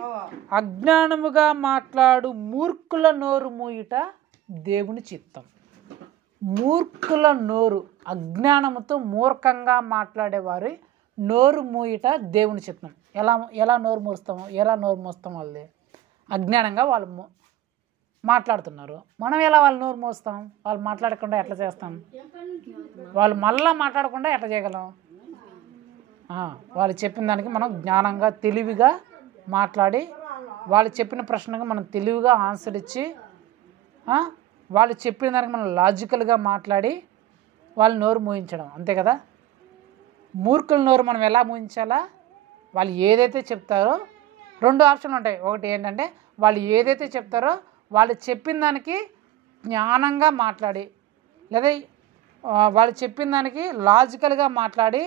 అజ్ఞానముగా మాట్లాడు మూర్ఖుల నోరు మూయుట దేవుని చిత్తం. మూర్ఖుల నోరు, అజ్ఞానముతో మూర్ఖంగా మాట్లాడేవారి నోరు మూయుట దేవుని చిత్తం. ఎలా నోరు మోస్తాం? వాళ్ళది అజ్ఞానంగా వాళ్ళు మాట్లాడుతున్నారు. మనం ఎలా వాళ్ళు నోరు మోస్తాం? వాళ్ళు మాట్లాడకుండా ఎట్లా చేస్తాం? వాళ్ళు మళ్ళా మాట్లాడకుండా ఎట్లా చేయగలం? వాళ్ళు చెప్పిన దానికి మనం జ్ఞానంగా తెలివిగా మాట్లాడి, వాళ్ళు చెప్పిన ప్రశ్నకు మనం తెలివిగా ఆన్సర్ ఇచ్చి, వాళ్ళు చెప్పిన దానికి మనం లాజికల్గా మాట్లాడి వాళ్ళు నోరు మూయించడం, అంతే కదా. మూర్ఖుల నోరు మనం ఎలా మూయించాలా? వాళ్ళు ఏదైతే చెప్తారో 2 ఆప్షన్లు ఉంటాయి. ఒకటి ఏంటంటే వాళ్ళు ఏదైతే చెప్తారో వాళ్ళు చెప్పిన దానికి జ్ఞానంగా మాట్లాడి, లేదా వాళ్ళు చెప్పిన దానికి లాజికల్గా మాట్లాడి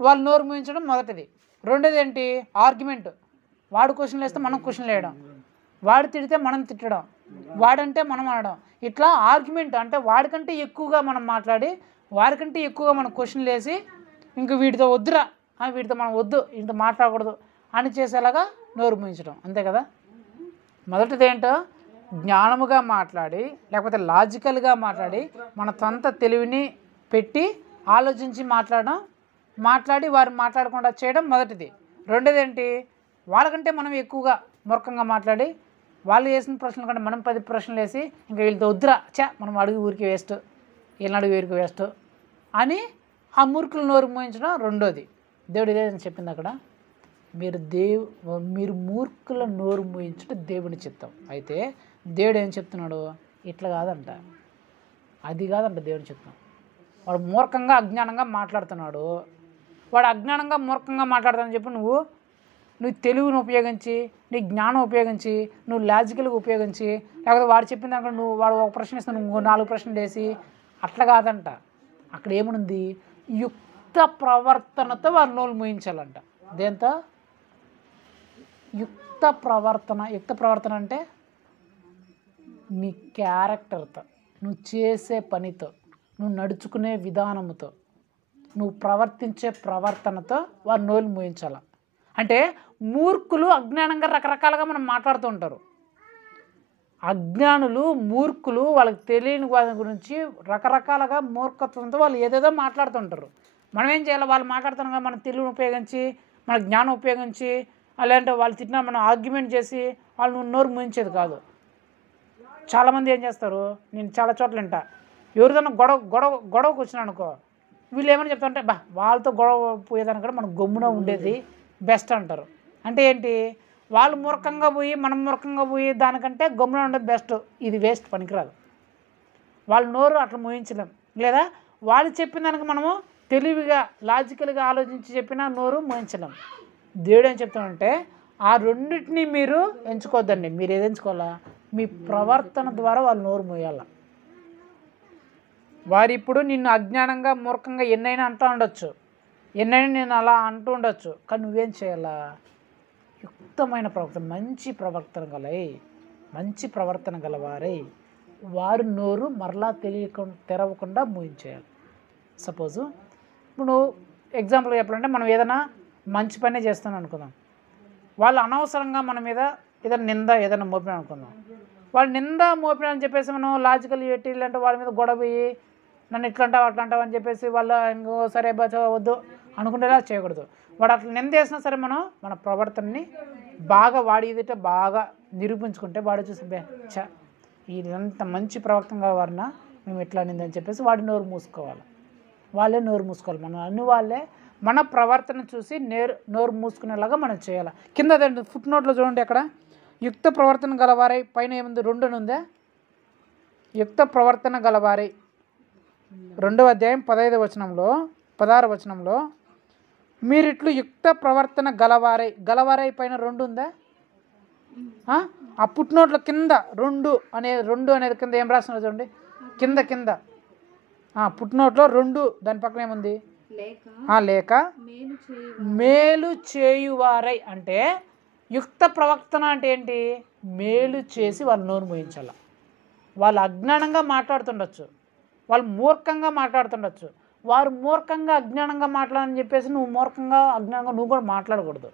వాళ్ళు నోరు మూయించడం మొదటిది. రెండోది ఏంటి? ఆర్గ్యుమెంట్. వాడు క్వశ్చన్లు వేస్తే మనం క్వశ్చన్లు వేయడం, వాడు తిడితే మనం తిట్టడం, వాడంటే మనం అనడం. ఇట్లా ఆర్గ్యుమెంట్ అంటే వాడికంటే ఎక్కువగా మనం మాట్లాడి, వాడికంటే ఎక్కువగా మనం క్వశ్చన్లు వేసి, ఇంక వీటితో వద్దురా, వీటితో మనం వద్దు, ఇంత మాట్లాడకూడదు అని చేసేలాగా నోరు మూయించడం, అంతే కదా. మొదటిది ఏంటో జ్ఞానముగా మాట్లాడి, లేకపోతే లాజికల్గా మాట్లాడి, మన సొంత తెలివిని పెట్టి ఆలోచించి మాట్లాడి వారు మాట్లాడకుండా చేయడం మొదటిది. రెండోది ఏంటి? వాళ్ళకంటే మనం ఎక్కువగా మూర్ఖంగా మాట్లాడి, వాళ్ళు వేసిన ప్రశ్నల కంటే మనం 10 ప్రశ్నలు వేసి, ఇంకా వీళ్ళతో వద్దురా, మనం అడుగు ఊరికి వేస్ట్, వీళ్ళని అడుగు ఊరికి వేస్ట్ అని ఆ మూర్ఖులు నోరు మూయించడం రెండోది. దేవుడు ఇదే చెప్పింది అక్కడ, మీరు మూర్ఖుల నోరు మూయించడం దేవుని చిత్తం. అయితే దేవుడు ఏం చెప్తున్నాడు? ఇట్లా కాదంట, అది కాదంట దేవుని చిత్తం. వాడు మూర్ఖంగా అజ్ఞానంగా మాట్లాడుతున్నాడు. వాడు అజ్ఞానంగా మూర్ఖంగా మాట్లాడతానని చెప్పి నువ్వు తెలివిని ఉపయోగించి, నీ జ్ఞానం ఉపయోగించి, నువ్వు లాజికల్గా ఉపయోగించి, లేకపోతే వాడు చెప్పిన దాంట్లో వాడు ఒక ప్రశ్న ఇస్తాను, నువ్వు 4 ప్రశ్నలు వేసి, అట్లా కాదంట. అక్కడ ఏముంది? యుక్త ప్రవర్తనతో వారు నోరు మూయించాలంట. దేంతో? యుక్త ప్రవర్తన అంటే నీ క్యారెక్టర్తో, నువ్వు చేసే పనితో, నువ్వు నడుచుకునే విధానంతో, నువ్వు ప్రవర్తించే ప్రవర్తనతో వారు నోరు మూయించాల. అంటే మూర్ఖులు అజ్ఞానంగా రకరకాలుగా మనం మాట్లాడుతూ ఉంటారు. అజ్ఞానులు, మూర్ఖులు, వాళ్ళకి తెలియని వారి గురించి రకరకాలుగా మూర్ఖత్వంతో వాళ్ళు ఏదేదో మాట్లాడుతుంటారు. మనం ఏం చేయాలి? వాళ్ళు మాట్లాడుతున్నాం కదా, మన తెలివిని ఉపయోగించి, మన జ్ఞానం ఉపయోగించి, అలాంటి వాళ్ళు తిట్టినా మనం ఆర్గ్యుమెంట్ చేసి వాళ్ళు నోరు మూయించేది కాదు. చాలామంది ఏం చేస్తారు, నేను చాలా చోట్ల వింటా, ఎవరిదైనా గొడవకు వచ్చినా అనుకో, వీళ్ళు ఏమైనా చెప్తారంటే, వాళ్ళతో గొడవ పోయేదానికి కూడా మనం గమ్మున ఉండేది బెస్ట్ అంటారు. అంటే ఏంటి? వాళ్ళు మూర్ఖంగా పోయి మనం మూర్ఖంగా పోయి దానికంటే గమ్మున ఉండేది బెస్ట్. ఇది వేస్ట్, పనికిరాదు. వాళ్ళ నోరు అట్లా మూయించలేం. లేదా వాళ్ళు చెప్పిన దానికి మనము తెలివిగా లాజికల్గా ఆలోచించి చెప్పినా నోరు మూయించలేం. దేవుడు ఏం చెప్తాడంటే, ఆ రెండింటినీ మీరు ఎంచుకోవద్దండి. మీరు ఏది ఎంచుకోవాలా? మీ ప్రవర్తన ద్వారా వాళ్ళు నోరు మూయాల. వారు ఇప్పుడు నిన్ను అజ్ఞానంగా మూర్ఖంగా ఎన్నైనా అంటూ ఉండొచ్చు, ఎన్నైనా నేను అలా అంటూ ఉండొచ్చు, కానీ నువ్వేం చేయాలా? యుక్తమైన ప్రవర్తన, మంచి ప్రవర్తన గలవారై వారు నోరు మరలా తెరవకుండా మూయించేయాలి. సపోజు ఇప్పుడు ఎగ్జాంపుల్ చెప్పాలంటే, మనం ఏదైనా మంచి పనే చేస్తాను అనుకుందాం, వాళ్ళు అనవసరంగా మన మీద ఏదైనా మోపినా అనుకుందాం, వాళ్ళు నింద మోపినా అని చెప్పేసి మనం లాజికల్ పెట్టి, లేదంటే వాళ్ళ మీద గొడవ పోయి, నన్ను ఇట్లా అంటావు అట్లా అంటావు అని చెప్పేసి వాళ్ళు ఇంకో సరే వద్దు అనుకునేలా చేయకూడదు. వాడు అట్లా నిందేసినా సరే మనం మన ప్రవర్తనని బాగా వాడి ఎదుట బాగా నిరూపించుకుంటే వాడు చూసి చ ఇదంత మంచి ప్రవర్తనగా వారినా మేము ఎట్లా నిందని చెప్పేసి వాడి నోరు మూసుకోవాలి. వాళ్ళే నోరు మూసుకోవాలి. మనం అన్ని వాళ్ళే మన ప్రవర్తన చూసి నోరు మూసుకునేలాగా మనం చేయాలి. కింద ఫుట్ నోట్లో చూడండి, అక్కడ యుక్త ప్రవర్తన గలవారై పైన ఏముంది 2 అని ఉందా? యుక్త ప్రవర్తన గలవారై 2వ అధ్యాయం 15వ వచనంలో 16వ వచనంలో మీరిట్లు యుక్త ప్రవర్తన గలవారై పైన 2 ఉందా? ఆ పుట్ నోట్లో కింద 2 అనేది కింద ఏం రాస్తున్నారు చూడండి, కింద పుట్ నోట్లో 2 దాని పక్కన ఏముంది? లేక మేలు చేయువారై. అంటే యుక్త ప్రవర్తన అంటే ఏంటి? మేలు చేసి వాళ్ళు నోరు మూయించాల. వాళ్ళు అజ్ఞానంగా మాట్లాడుతుండొచ్చు, వాళ్ళు మూర్ఖంగా మాట్లాడుతుండొచ్చు. వారు మూర్ఖంగా అజ్ఞానంగా మాట్లాడని చెప్పేసి నువ్వు మూర్ఖంగా అజ్ఞానంగా నువ్వు కూడా మాట్లాడకూడదు.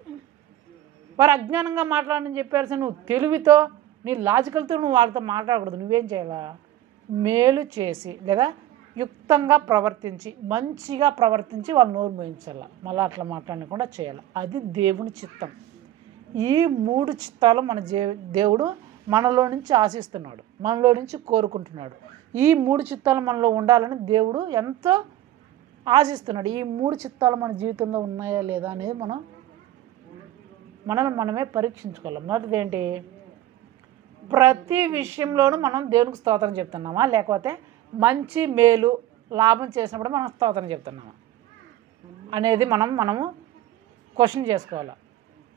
వారు అజ్ఞానంగా మాట్లాడని చెప్పేసి నువ్వు తెలివితో నీ లాజికల్తో నువ్వు వాళ్ళతో మాట్లాడకూడదు. నువ్వేం చేయాలా? మేలు చేసి లేదా యుక్తంగా ప్రవర్తించి మంచిగా ప్రవర్తించి వాళ్ళు నోరు మోయించాల. మళ్ళీ అట్లా మాట్లాడకుండా చేయాలి. అది దేవుని చిత్తం. ఈ 3 చిత్తాలు మన దేవుడు మనలో నుంచి ఆశిస్తున్నాడు, మనలో నుంచి కోరుకుంటున్నాడు. ఈ 3 చిత్తాలు మనలో ఉండాలని దేవుడు ఎంతో ఆశిస్తున్నాడు. ఈ 3 చిత్తాలు మన జీవితంలో ఉన్నాయా లేదా అనేది మనల్ని మనమే పరీక్షించుకోవాలి. మొదటిది ఏంటి? ప్రతి విషయంలోనూ మనం దేవునికి స్తోత్రం చెప్తున్నామా, లేకపోతే మంచి మేలు లాభం చేసినప్పుడు మనం స్తోత్రం చెప్తున్నామా అనేది మనము క్వశ్చన్ చేసుకోవాలి.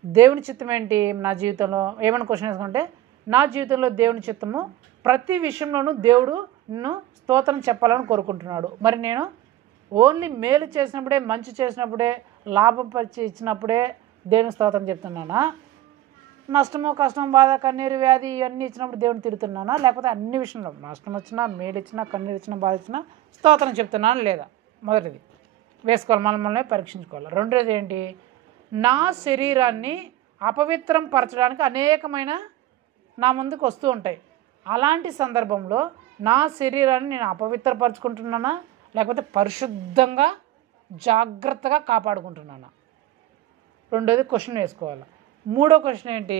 దేవుని చిత్తం ఏంటి నా జీవితంలో? ఏమైనా క్వశ్చన్ వేసుకుంటే నా జీవితంలో దేవుని చిత్తము ప్రతి విషయంలోనూ దేవుడు నిన్ను స్తోత్రం చెప్పాలని కోరుకుంటున్నాడు. మరి నేను ఓన్లీ మేలు చేసినప్పుడే, మంచి చేసినప్పుడే, లాభం పరిచి ఇచ్చినప్పుడే దేవుని స్తోత్రం చెప్తున్నానా? నష్టము, కష్టం, బాధ, కన్నీరు, వ్యాధి ఇవన్నీ ఇచ్చినప్పుడు దేవుని తిడుతున్నానా? లేకపోతే అన్ని విషయంలో నష్టం వచ్చినా, మేలు ఇచ్చినా, కన్నీరు ఇచ్చినా, బాధ ఇచ్చినా స్తోత్రం చెప్తున్నానా లేదా? మొదటిది వేసుకోవాలి, మనల్ని పరీక్షించుకోవాలి. రెండోది ఏంటి? నా శరీరాన్ని అపవిత్రం పరచడానికి అనేకమైన నా ముందుకు వస్తూ ఉంటాయి. అలాంటి సందర్భంలో నా శరీరాన్ని నేను అపవిత్రపరచుకుంటున్నానా, లేకపోతే పరిశుద్ధంగా జాగ్రత్తగా కాపాడుకుంటున్నానా? రెండోది క్వశ్చన్ వేసుకోవాలి. మూడో క్వశ్చన్ ఏంటి?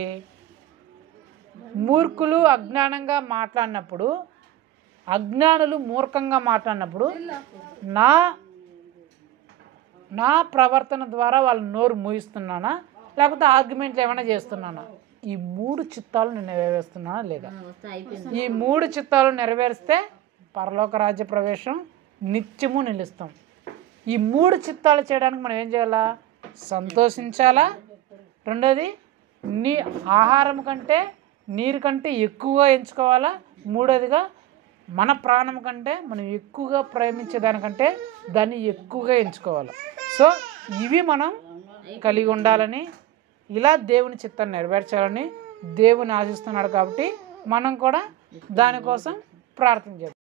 మూర్ఖులు అజ్ఞానంగా మాట్లాడినప్పుడు, అజ్ఞానులు మూర్ఖంగా మాట్లాడినప్పుడు నా ప్రవర్తన ద్వారా వాళ్ళ నోరు మూయిస్తున్నానా, లేకపోతే ఆర్గ్యుమెంట్లు ఏమైనా చేస్తున్నానా? ఈ 3 చిత్తాలు నేను నెరవేరుస్తున్నానా లేదా? ఈ 3 చిత్తాలు నెరవేరిస్తే పరలోక రాజ్య ప్రవేశం నిత్యము నిలుస్తాం. ఈ 3 చిత్తాలు చేయడానికి మనం ఏం చేయాలా? సంతోషించాలా. రెండోది నీ ఆహారం కంటే నీరు కంటే ఎక్కువగా ఎంచుకోవాలా. మూడోదిగా మన ప్రాణం కంటే మనం ఎక్కువగా ప్రేమించేదానికంటే దాన్ని ఎక్కువగా ఎంచుకోవాలి. సో ఇవి మనం కలిగి ఉండాలని, ఇలా దేవుని చిత్తాన్ని నెరవేర్చాలని దేవుని ఆశిస్తున్నాడు. కాబట్టి మనం కూడా దానికోసం ప్రార్థన చేద్దాం.